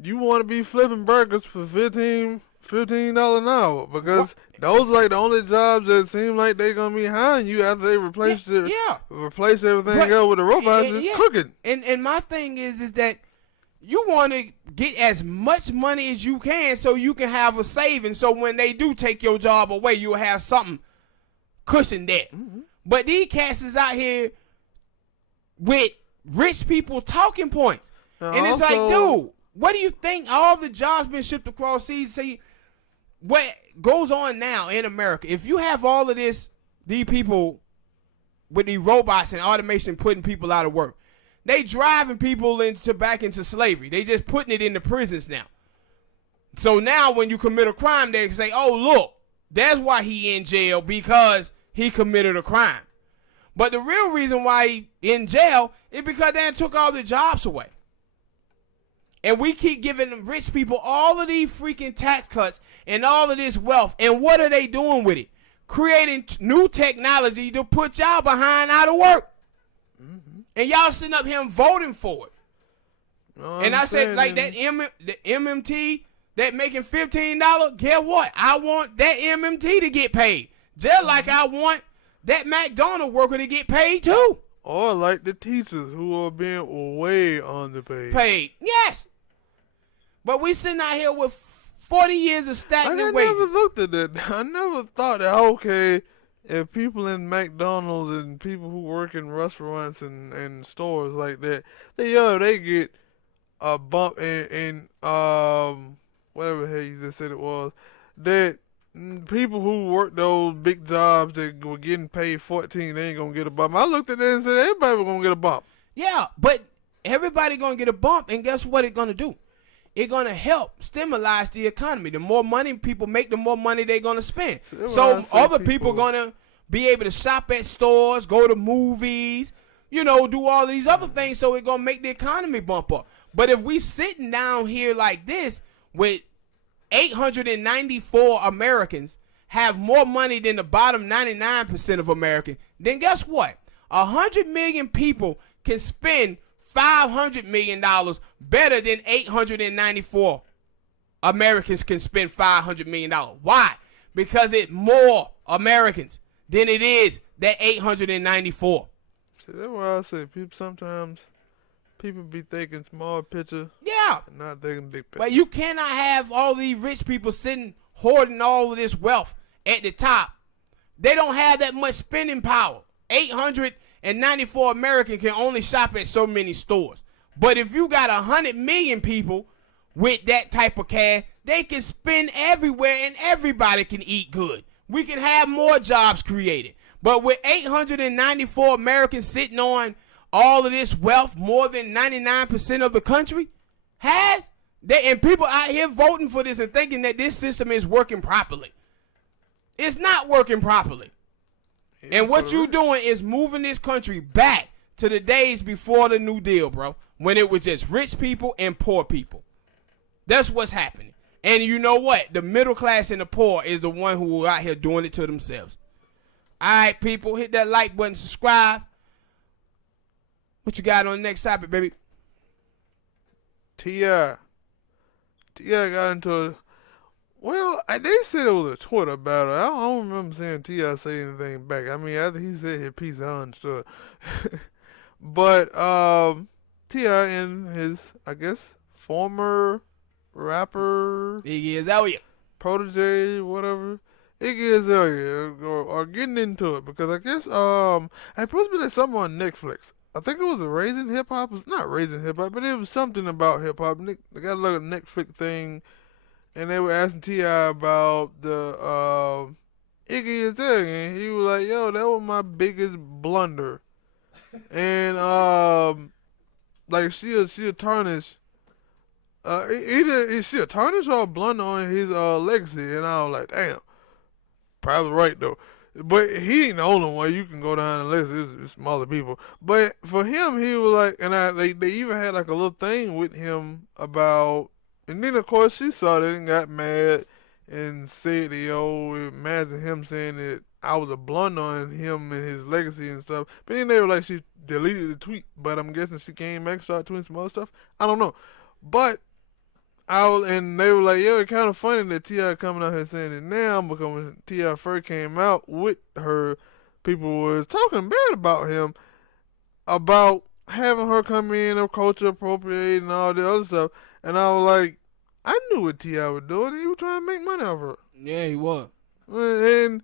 to be flipping burgers for $15 $15 an hour because those are like the only jobs that seem like they're gonna be hiring you after they replace everything else with the robots. It's cooking. And my thing is that you want to get as much money as you can so you can have a saving. So when they do take your job away, you'll have something cushion that. Mm-hmm. But these cats is out here with rich people talking points, and it's like, dude, what do you think? All the jobs been shipped across seas. See what goes on now in America. If you have all of this, these people with these robots and automation putting people out of work, they driving people back into slavery. They just putting it in the prisons now. So now when you commit a crime, they say, oh, look, that's why he in jail, because he committed a crime. But the real reason why he in jail is because they took all the jobs away. And we keep giving the rich people all of these freaking tax cuts and all of this wealth. And what are they doing with it? Creating new technology to put y'all behind out of work. Mm-hmm. And y'all sitting up here and voting for it. No, and I said, like, that the MMT that making $15, guess what? I want that MMT to get paid. Just like I want that McDonald's worker to get paid too. Or like the teachers who are being way underpaid. Paid, yes. But we sitting out here with 40 years of stagnant wages. I never looked at that. I never thought that, okay, if people in McDonald's and people who work in restaurants and stores like that, they get a bump in whatever the hell you just said it was, that people who work those big jobs that were getting paid $14, they ain't gonna get a bump. I looked at that and said everybody was gonna get a bump. Yeah, but everybody gonna get a bump, and guess what it's gonna do? It's going to help stimulate the economy. The more money people make, the more money they're going to spend. So other people are going to be able to shop at stores, go to movies, do all these other things, so it's going to make the economy bump up. But if we sitting down here like this with 894 Americans have more money than the bottom 99% of Americans, then guess what? 100 million people can spend $500 million better than 894 Americans can spend $500 million. Why? Because it's more Americans than it is that 894. See, that's why I say sometimes people be thinking small picture. Yeah. And not thinking big picture. But you cannot have all these rich people sitting hoarding all of this wealth at the top. They don't have that much spending power. 894 Americans can only shop at so many stores. But if you got 100 million people with that type of cash, they can spend everywhere and everybody can eat good. We can have more jobs created. But with 894 Americans sitting on all of this wealth, more than 99% of the country has, and people out here voting for this and thinking that this system is working properly. It's not working properly. And what you doing is moving this country back to the days before the New Deal, bro, when it was just rich people and poor people. That's what's happening. And you know what? The middle class and the poor is the one who are out here doing it to themselves. All right, people, hit that like button, subscribe. What you got on the next topic, baby? T.I. got into they said it was a Twitter battle. I don't remember seeing T.I. say anything back. I mean, after he said his piece, I understood. But T.I. and his, I guess, former rapper, Iggy Azalea, protege, whatever, Iggy Azalea, are getting into it because I guess it's supposed to be like something on Netflix. I think it was a Raising Hip Hop. It's not Raising Hip Hop, but it was something about hip hop. They got like a Netflix thing. And they were asking T.I. about the Iggy Azalea, and he was like, "Yo, that was my biggest blunder." And like she'll tarnish. Either is she a tarnish or a blunder on his legacy? And I was like, "Damn, probably right though." But he ain't the only one. You can go down the list. It's some other people. But for him, he was like, and they even had like a little thing with him about. And then, of course, she saw that and got mad and said, imagine him saying that I was a blunder on him and his legacy and stuff. But then they were like, she deleted the tweet. But I'm guessing she came back and started tweeting some other stuff. I don't know. But and they were like, yo, it's kind of funny that T.I. coming out here saying it now, because when T.I. first came out with her, people was talking bad about him, about having her come in or culture appropriate and all the other stuff. And I was like, I knew what T.I. was doing. He was trying to make money off her. Yeah, he was. And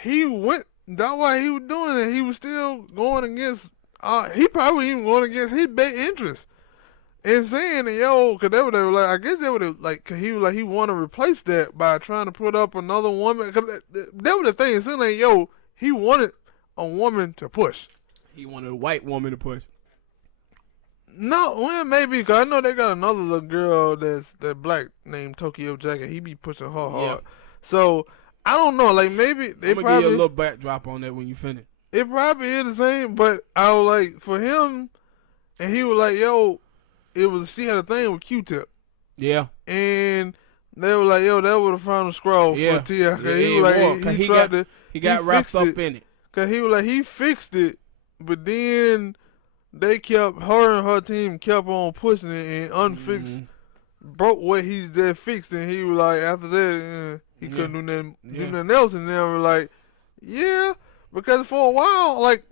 he went, that's why he was doing it. He was still going against, he probably even going against his best interest. And saying that, yo, because they were like, I guess they would have, like, cause he was like, he want to replace that by trying to put up another woman. Cause that was the thing. It seemed like, yo, he wanted a woman to push. He wanted a white woman to push. No, well, maybe, because I know they got another little girl that black named Tokyo Jack, and he be pushing her hard. So, I don't know, like, maybe they I'm gonna give you a little backdrop on that when you finish. It probably is the same, but I was like, for him, and he was like, yo, she had a thing with Q-Tip. Yeah. And they were like, yo, that was the final scroll for T.I. He got wrapped up in it. Because he was like, he fixed it, but then her and her team kept on pushing it and unfixed, broke what he just fixed, and he was like, after that, he couldn't do nothing else, and they were like, yeah, because for a while, like,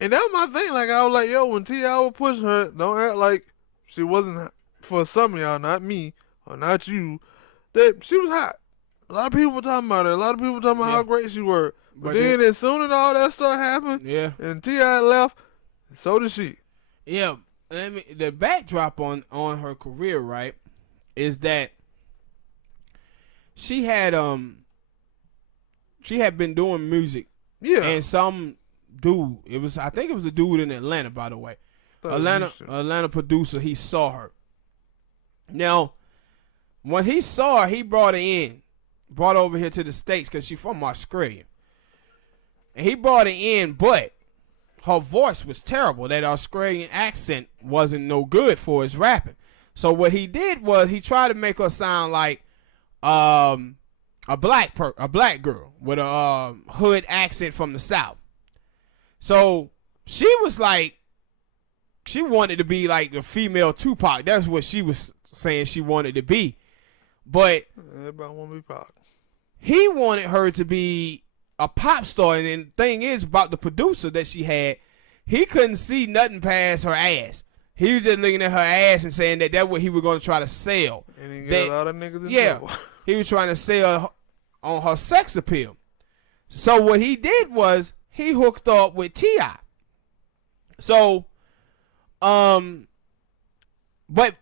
and that was my thing, like, I was like, yo, when T.I. was pushing her, don't act like she wasn't, for some of y'all, not me, or not you, that she was hot. A lot of people were talking about it, a lot of people were talking about how great she were, but then as soon as all that stuff happened, and T.I. left, so did she. Yeah, the backdrop on her career, right, is that she had been doing music. Yeah. And some dude, I think it was a dude in Atlanta, by the way. Atlanta producer, he saw her. Now, when he saw her, he brought her over here to the States because she's from Australia. And he brought her in, but her voice was terrible. That Australian accent wasn't no good for his rapping. So what he did was he tried to make her sound like a black girl with a hood accent from the South. So she was like, she wanted to be like a female Tupac. That's what she was saying she wanted to be. But everybody want to be pop. He wanted her to be a pop star, and then the thing is about the producer that she had, he couldn't see nothing past her ass. He was just looking at her ass and saying that that's what he was going to try to sell. And he got a lot of niggas in trouble. He was trying to sell on her sex appeal. So what he did was he hooked up with T.I. So, but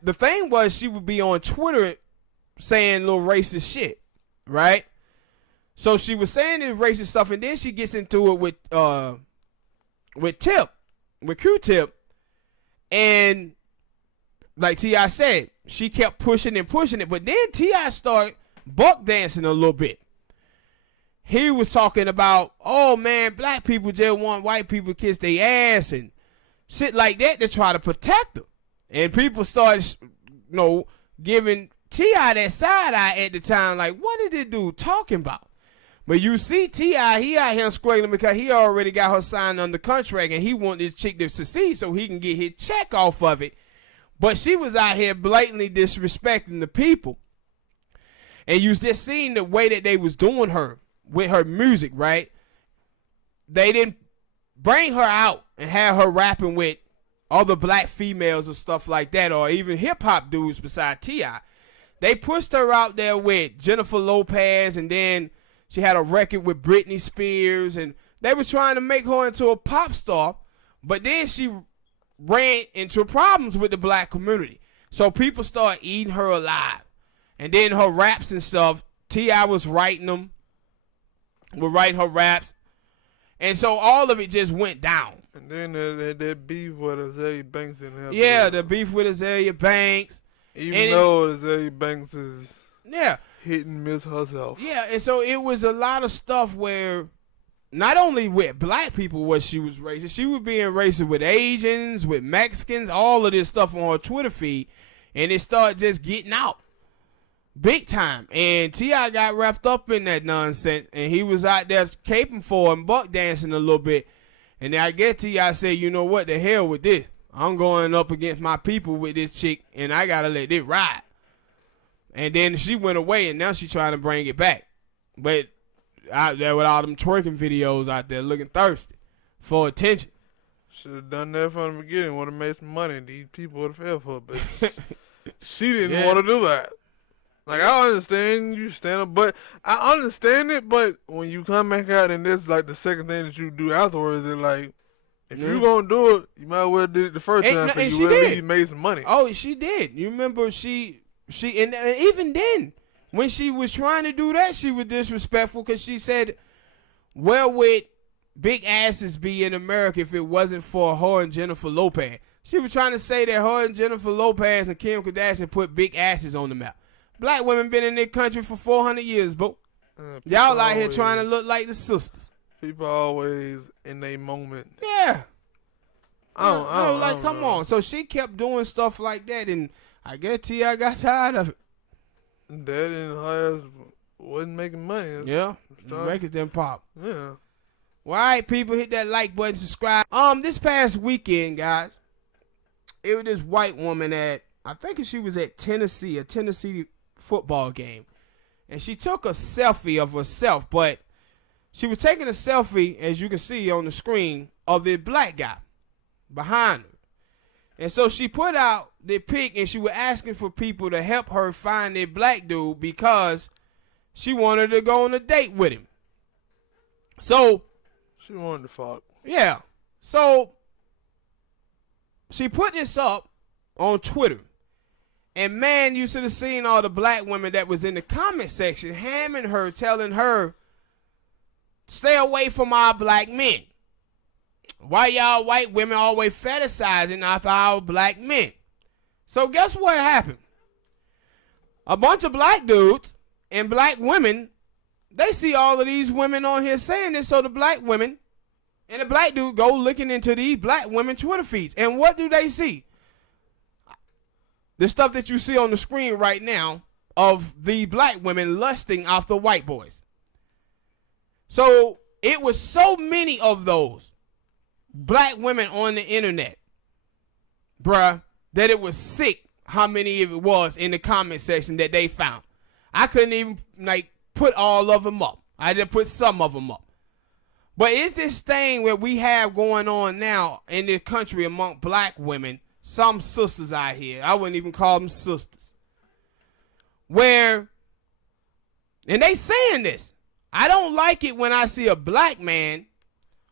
the thing was she would be on Twitter saying little racist shit, right? So she was saying this racist stuff, and then she gets into it with Q-Tip, and like T.I. said, she kept pushing and pushing it, but then T.I. started buck dancing a little bit. He was talking about, oh man, black people just want white people to kiss their ass and shit like that to try to protect them. And people started, giving T.I. that side eye at the time, like, what is this dude talking about? But you see T.I., he out here squaggling because he already got her signed under contract and he want this chick to succeed so he can get his check off of it. But she was out here blatantly disrespecting the people. And you just seen the way that they was doing her with her music, right? They didn't bring her out and have her rapping with other black females or stuff like that, or even hip-hop dudes beside T.I. They pushed her out there with Jennifer Lopez, and then she had a record with Britney Spears, and they was trying to make her into a pop star, but then she ran into problems with the black community. So people started eating her alive. And then her raps and stuff, T.I. was writing them, would write her raps. And so all of it just went down. And then that beef with Azalea Banks didn't have. Yeah, the beef with Azalea Banks. Even though Azalea Banks is hit and miss herself. Yeah, and so it was a lot of stuff where not only with black people was she was racist, she was being racist with Asians, with Mexicans, all of this stuff on her Twitter feed. And it started just getting out. Big time. And T.I. got wrapped up in that nonsense, and he was out there caping for and buck dancing a little bit. And then I guess T.I. said, you know what, the hell with this. I'm going up against my people with this chick, and I got to let it ride. And then she went away, and now she's trying to bring it back. But out there with all them twerking videos out there looking thirsty for attention. Should have done that from the beginning. Would have made some money. These people would have fell for it. But she didn't want to do that. Like, I understand you stand up, but I understand it. But when you come back out and this like the second thing that you do afterwards, it's like, if you gonna do it, you might as well did it the first time because you at least made some money. Oh, she did. You remember she and even then, when she was trying to do that, she was disrespectful because she said, "Where would big asses be in America if it wasn't for her and Jennifer Lopez?" She was trying to say that her and Jennifer Lopez and Kim Kardashian put big asses on the map. Black women been in this country for 400 years, bro. Y'all out here trying to look like the sisters. People always in their moment. Yeah. I don't come know. on. So she kept doing stuff like that, and I guess T.I. got tired of it. Dad and her wasn't making money. Yeah. Make it then pop. Yeah. Well, all right, people, hit that like button, subscribe. This past weekend, guys, it was this white woman at, I think she was at Tennessee, a Tennessee football game. And she took a selfie of herself, but she was taking a selfie, as you can see on the screen, of the black guy behind her. And so she put out the pic, and she was asking for people to help her find a black dude because she wanted to go on a date with him. So she wanted to fuck. Yeah. So she put this up on Twitter. And man, you should have seen all the black women that was in the comment section hammering her, telling her, stay away from our black men. Why y'all white women always fetishizing after our black men? So guess what happened? A bunch of black dudes and black women, they see all of these women on here saying this, so the black women and the black dude go looking into these black women Twitter feeds. And what do they see? The stuff that you see on the screen right now of the black women lusting after white boys. So it was so many of those black women on the internet, bruh, that it was sick how many of it was in the comment section that they found. I couldn't even put all of them up. I just put some of them up. But it's this thing where we have going on now in this country among black women, some sisters out here, I wouldn't even call them sisters, where, and they saying this, I don't like it when I see a black man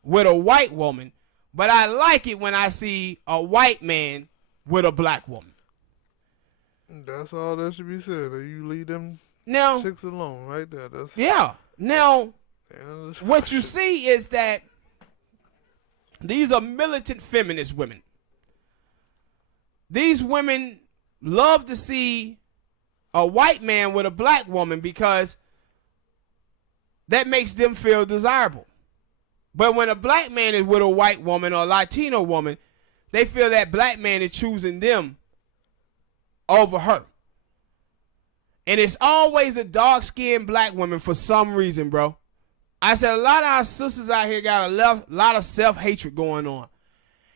with a white woman, but I like it when I see a white man with a black woman. That's all that should be said. You leave them chicks alone right there. Yeah. Now, what you see is that these are militant feminist women. These women love to see a white man with a black woman because that makes them feel desirable. But when a black man is with a white woman or a Latino woman, they feel that black man is choosing them over her. And it's always a dark-skinned black woman for some reason, bro. I said a lot of our sisters out here got a lot of self-hatred going on.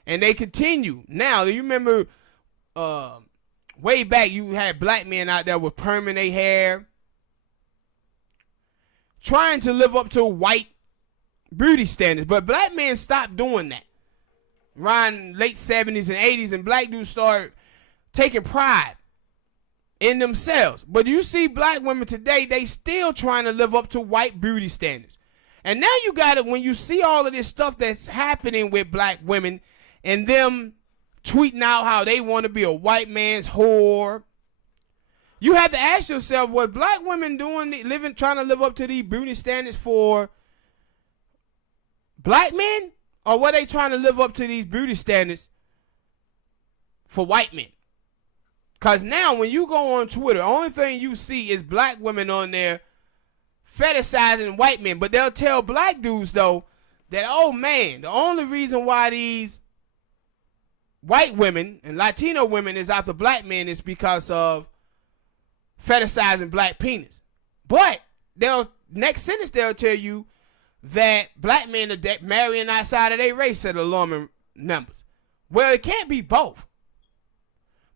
And they continue. Now, you remember way back you had black men out there with perming their hair, trying to live up to white beauty standards. But black men stopped doing that around late 70s and 80s, and black dudes started taking pride in themselves. But you see black women today, they still trying to live up to white beauty standards. And now you got it when you see all of this stuff that's happening with black women and them tweeting out how they want to be a white man's whore. You have to ask yourself, what black women doing, trying to live up to these beauty standards for black men? Or were they trying to live up to these beauty standards for white men? Because now when you go on Twitter, the only thing you see is black women on there fetishizing white men. But they'll tell black dudes, though, that, oh, man, the only reason why these white women and Latino women is after black men is because of fetishizing black penis. But next sentence they'll tell you that black men are marrying outside of their race at alarming numbers. Well, it can't be both.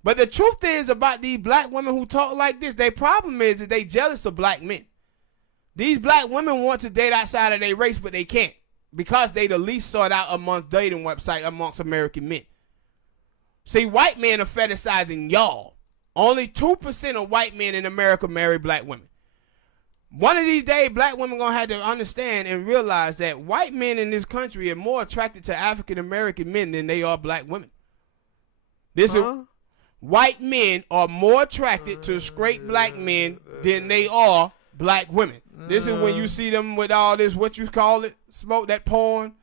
But the truth is about these black women who talk like this, their problem is that they jealous of black men. These black women want to date outside of their race, but they can't because they the least sought out amongst dating websites amongst American men. See, white men are fetishizing y'all. Only 2% of white men in America marry black women. One of these days, black women going to have to understand and realize that white men in this country are more attracted to African American men than they are black women. White men are more attracted to straight black men than they are black women. This is when you see them with all this, what you call it, smoke, that porn.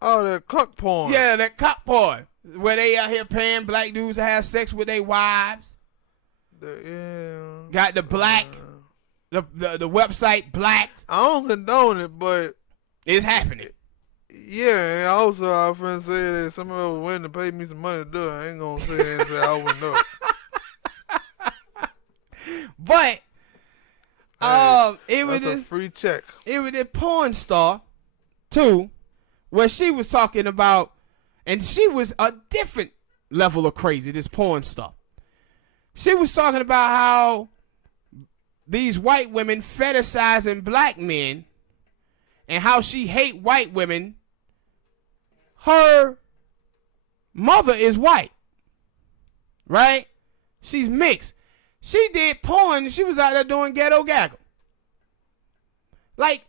Oh, that cock porn. Yeah, that cock porn. Where they out here paying black dudes to have sex with their wives. Got the black, the website blacked. I don't condone it, but it's happening. Yeah, and also our friend said that somebody was willing to pay me some money to do it. I ain't gonna say that and say I wouldn't do it. But it was a free check. It was a porn star too, where she was talking about, and she was a different level of crazy, this porn star. She was talking about how these white women fetishizing black men and how she hate white women. Her mother is white, right? She's mixed. She did porn. She was out there doing ghetto gaggle. Like,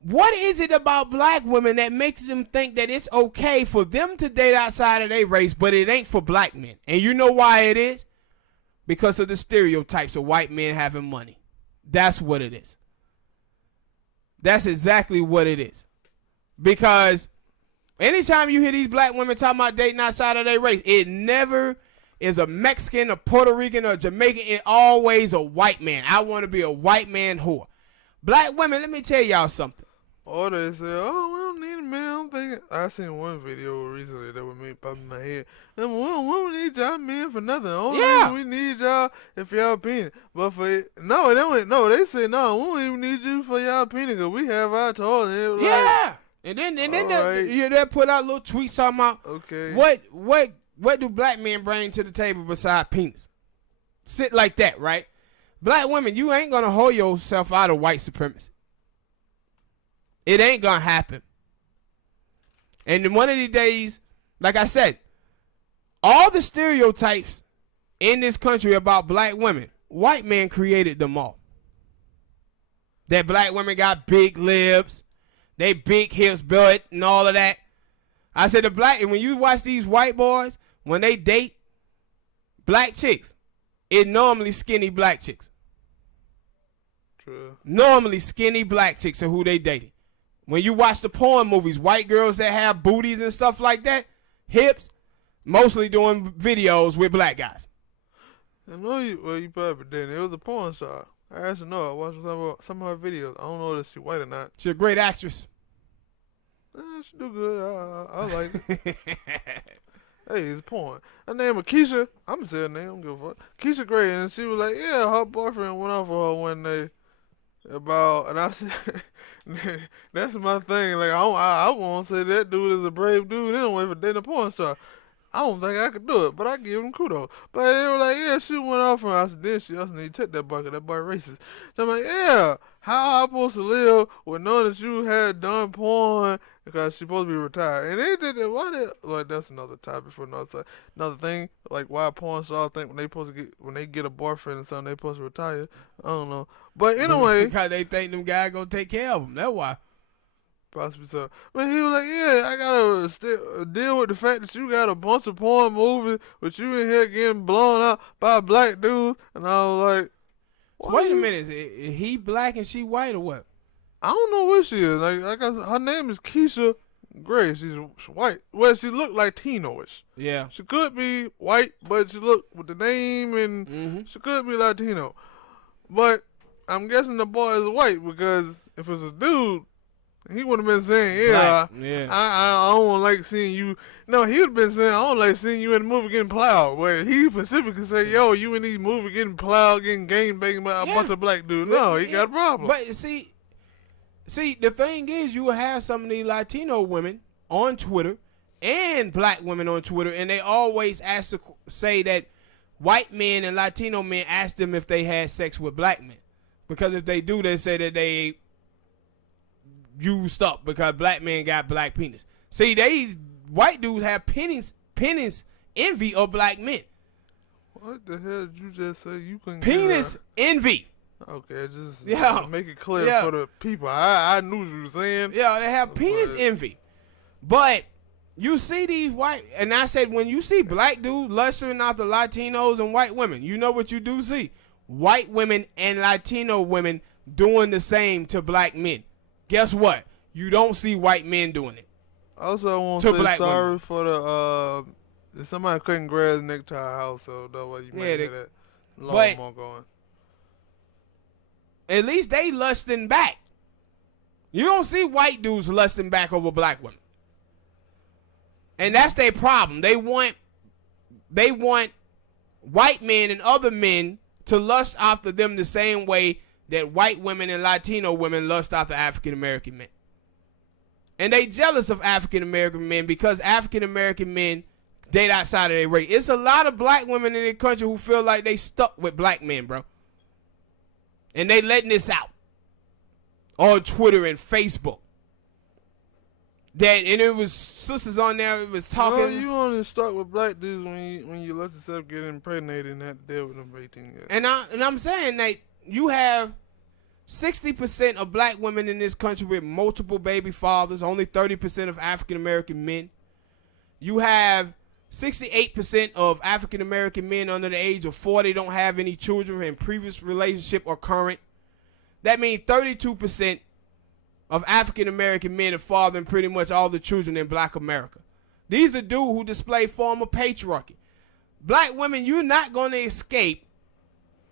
what is it about black women that makes them think that it's okay for them to date outside of their race, but it ain't for black men? And you know why it is? Because of the stereotypes of white men having money. That's what it is. That's exactly what it is. Because anytime you hear these black women talking about dating outside of their race, it never is a Mexican, a Puerto Rican, or a Jamaican. It's always a white man. I want to be a white man whore. Black women, let me tell y'all something. Or they say, oh, we don't need a man. I'm thinking. I seen one video recently that would make pop in my head. We don't need y'all men for nothing. Only we need y'all if y'all penis. But for they say no. We don't even need you for y'all penis because we have our toilet. Yeah, and then they put out little tweets talking about what do black men bring to the table beside penis? Sit like that, right? Black women, you ain't gonna hold yourself out of white supremacy. It ain't gonna happen. And in one of these days, like I said, all the stereotypes in this country about black women, white men created them all. That black women got big lips, they big hips, butt, and all of that. I said and when you watch these white boys, when they date black chicks, it normally skinny black chicks. True. Normally skinny black chicks are who they dated. When you watch the porn movies, white girls that have booties and stuff like that, hips, mostly doing videos with black guys. I know you probably didn't. It was a porn star. I actually know. I watched some of her videos. I don't know if she's white or not. She's a great actress. She do good. I like it. Hey, it's porn. Her name was Keisha. I'm going to say her name. I don't give a fuck. Keisha Gray. And she was like, yeah, her boyfriend went off for her one day. And I said, that's my thing. Like, I won't say that dude is a brave dude anyway for dating a porn star. I don't think I could do it, but I give him kudos. But they were like, yeah, she went off, and I said, then she also need to take that boy, because that boy racist. So I'm like, yeah, how I supposed to live with knowing that you had done porn because she's supposed to be retired? And they did it. Like, that's another topic for another thing. Like, why porn stars think when they get a boyfriend and something, they supposed to retire. I don't know. But anyway. Because they think them guys going to take care of them. That's why. Possibly so. But he was like, yeah, I gotta deal with the fact that you got a bunch of porn movies, but you in here getting blown up by a black dude. And I was like, wait a minute, is he black and she white or what? I don't know what she is. Like her name is Keisha Gray. She's white. Well, she looked Latino-ish. Yeah. She could be white, but she looked with the name and she could be Latino. But I'm guessing the boy is white because if it's a dude, he would have been saying, I don't like seeing you. No, he would have been saying, I don't like seeing you in the movie getting plowed. But he specifically said, yo, you in these movies getting plowed, getting gangbanged by a bunch of black dudes. No, he got a problem. But see, the thing is, you will have some of these Latino women on Twitter and black women on Twitter, and they always say that white men and Latino men ask them if they had sex with black men. Because if they do, they say that they used up because black men got black penis. See, these white dudes have penis envy of black men. What the hell did you just say? You couldn't penis envy. Okay, just make it clear for the people. I knew what you were saying. Yeah, they have penis envy. But you see these white, and I said when you see black dudes lusting after Latinos and white women, you know what you do see? White women and Latino women doing the same to black men. Guess what? You don't see white men doing it. Also, I want to say sorry for the somebody couldn't grab the neck to our house, so that's why you might hear that lawnmower going. At least they lusting back. You don't see white dudes lusting back over black women. And that's their problem. They want white men and other men to lust after them the same way that white women and Latino women lust after African American men. And they jealous of African American men because African American men date outside of their race. It's a lot of black women in the country who feel like they stuck with black men, bro. And they letting this out on Twitter and Facebook. And it was sisters on there. It was talking. No, you only stuck with black dudes when you let yourself get impregnated and have to deal with them for 18 years. And I'm saying that you have 60% of black women in this country with multiple baby fathers. Only 30% of African American men. You have 68% of African American men under the age of 40 don't have any children in previous relationship or current. That means 32% of African American men are fathering pretty much all the children in black America. These are dudes who display former patriarchy. Black women, you're not going to escape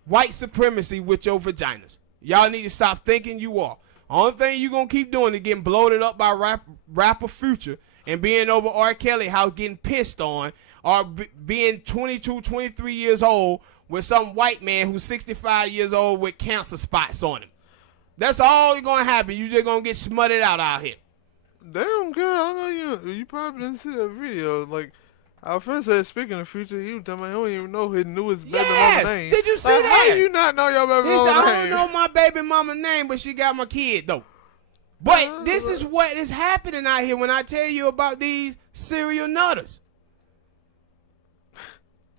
white supremacy with your vaginas. Y'all need to stop thinking you are. Only thing you're going to keep doing is getting bloated up by rapper Future and being over R. Kelly house getting pissed on, or being 22, 23 years old with some white man who's 65 years old with cancer spots on him. That's all going to happen. You just going to get smutted out here. They don't care. I know you probably didn't see that video. Like, our friend said, speaking of Future, he was telling me he don't even know his newest baby mama name. Did you see like, that? How do you not know your baby mama name? I don't know my baby mama name, but she got my kid, though. But this is what is happening out here when I tell you about these serial nutters.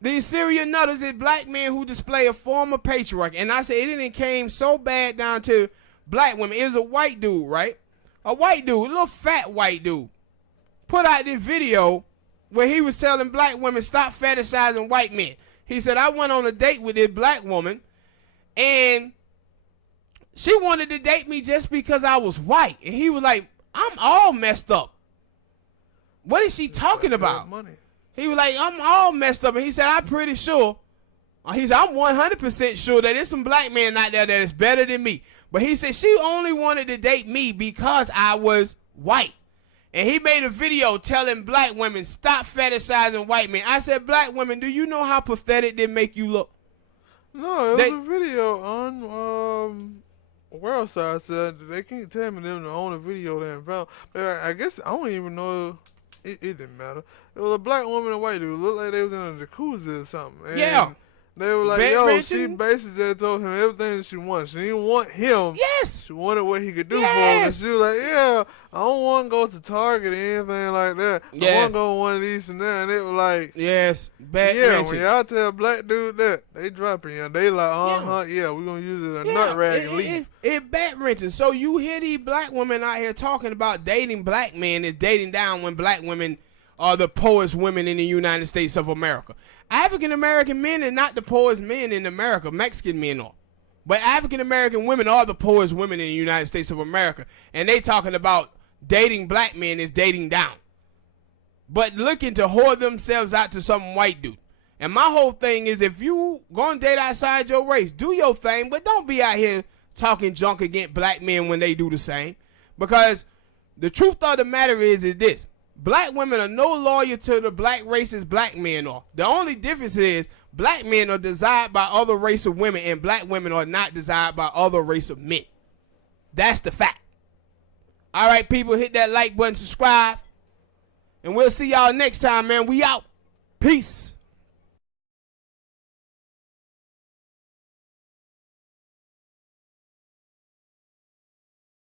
These serial nutters is black men who display a form of patriarchy. And I said it didn't came so bad down to black women. It was a white dude, right? A white dude, a little fat white dude, put out this video where he was telling black women, stop fetishizing white men. He said, I went on a date with this black woman, and she wanted to date me just because I was white. And he was like, I'm all messed up. What is she talking about? Money. He was like, I'm all messed up. And he said, I'm pretty sure. He said, I'm 100% sure that there's some black men out there that is better than me. But he said she only wanted to date me because I was white. And he made a video telling black women, stop fetishizing white men. I said, black women, do you know how pathetic they make you look? No, it was a video on World Side said they can't tell me them to own a video they found. But I guess I don't even know. It didn't matter. It was a black woman and a white dude. It looked like they was in a jacuzzi or something. And yeah. They were like, she basically just told him everything that she wanted. She didn't want him. Yes. She wanted what he could do for her. And she was like, yeah, I don't want to go to Target or anything like that. Yes. I want to go to one of these and that. And it was like, yes, when y'all tell a black dude that, they dropping you. They like, we're going to use it a nut rag and leave. It back wrenching. So you hear these black women out here talking about dating black men is dating down when black women are the poorest women in the United States of America. African American men are not the poorest men in America. Mexican men are. But African American women are the poorest women in the United States of America. And they talking about dating black men is dating down. But looking to whore themselves out to some white dude. And my whole thing is, if you gonna date outside your race, do your thing, but don't be out here talking junk against black men when they do the same. Because the truth of the matter is this. Black women are no loyal to the black race as black men are. The only difference is black men are desired by other race of women and black women are not desired by other race of men. That's the fact. All right, people, hit that like button, subscribe. And we'll see y'all next time, man. We out. Peace.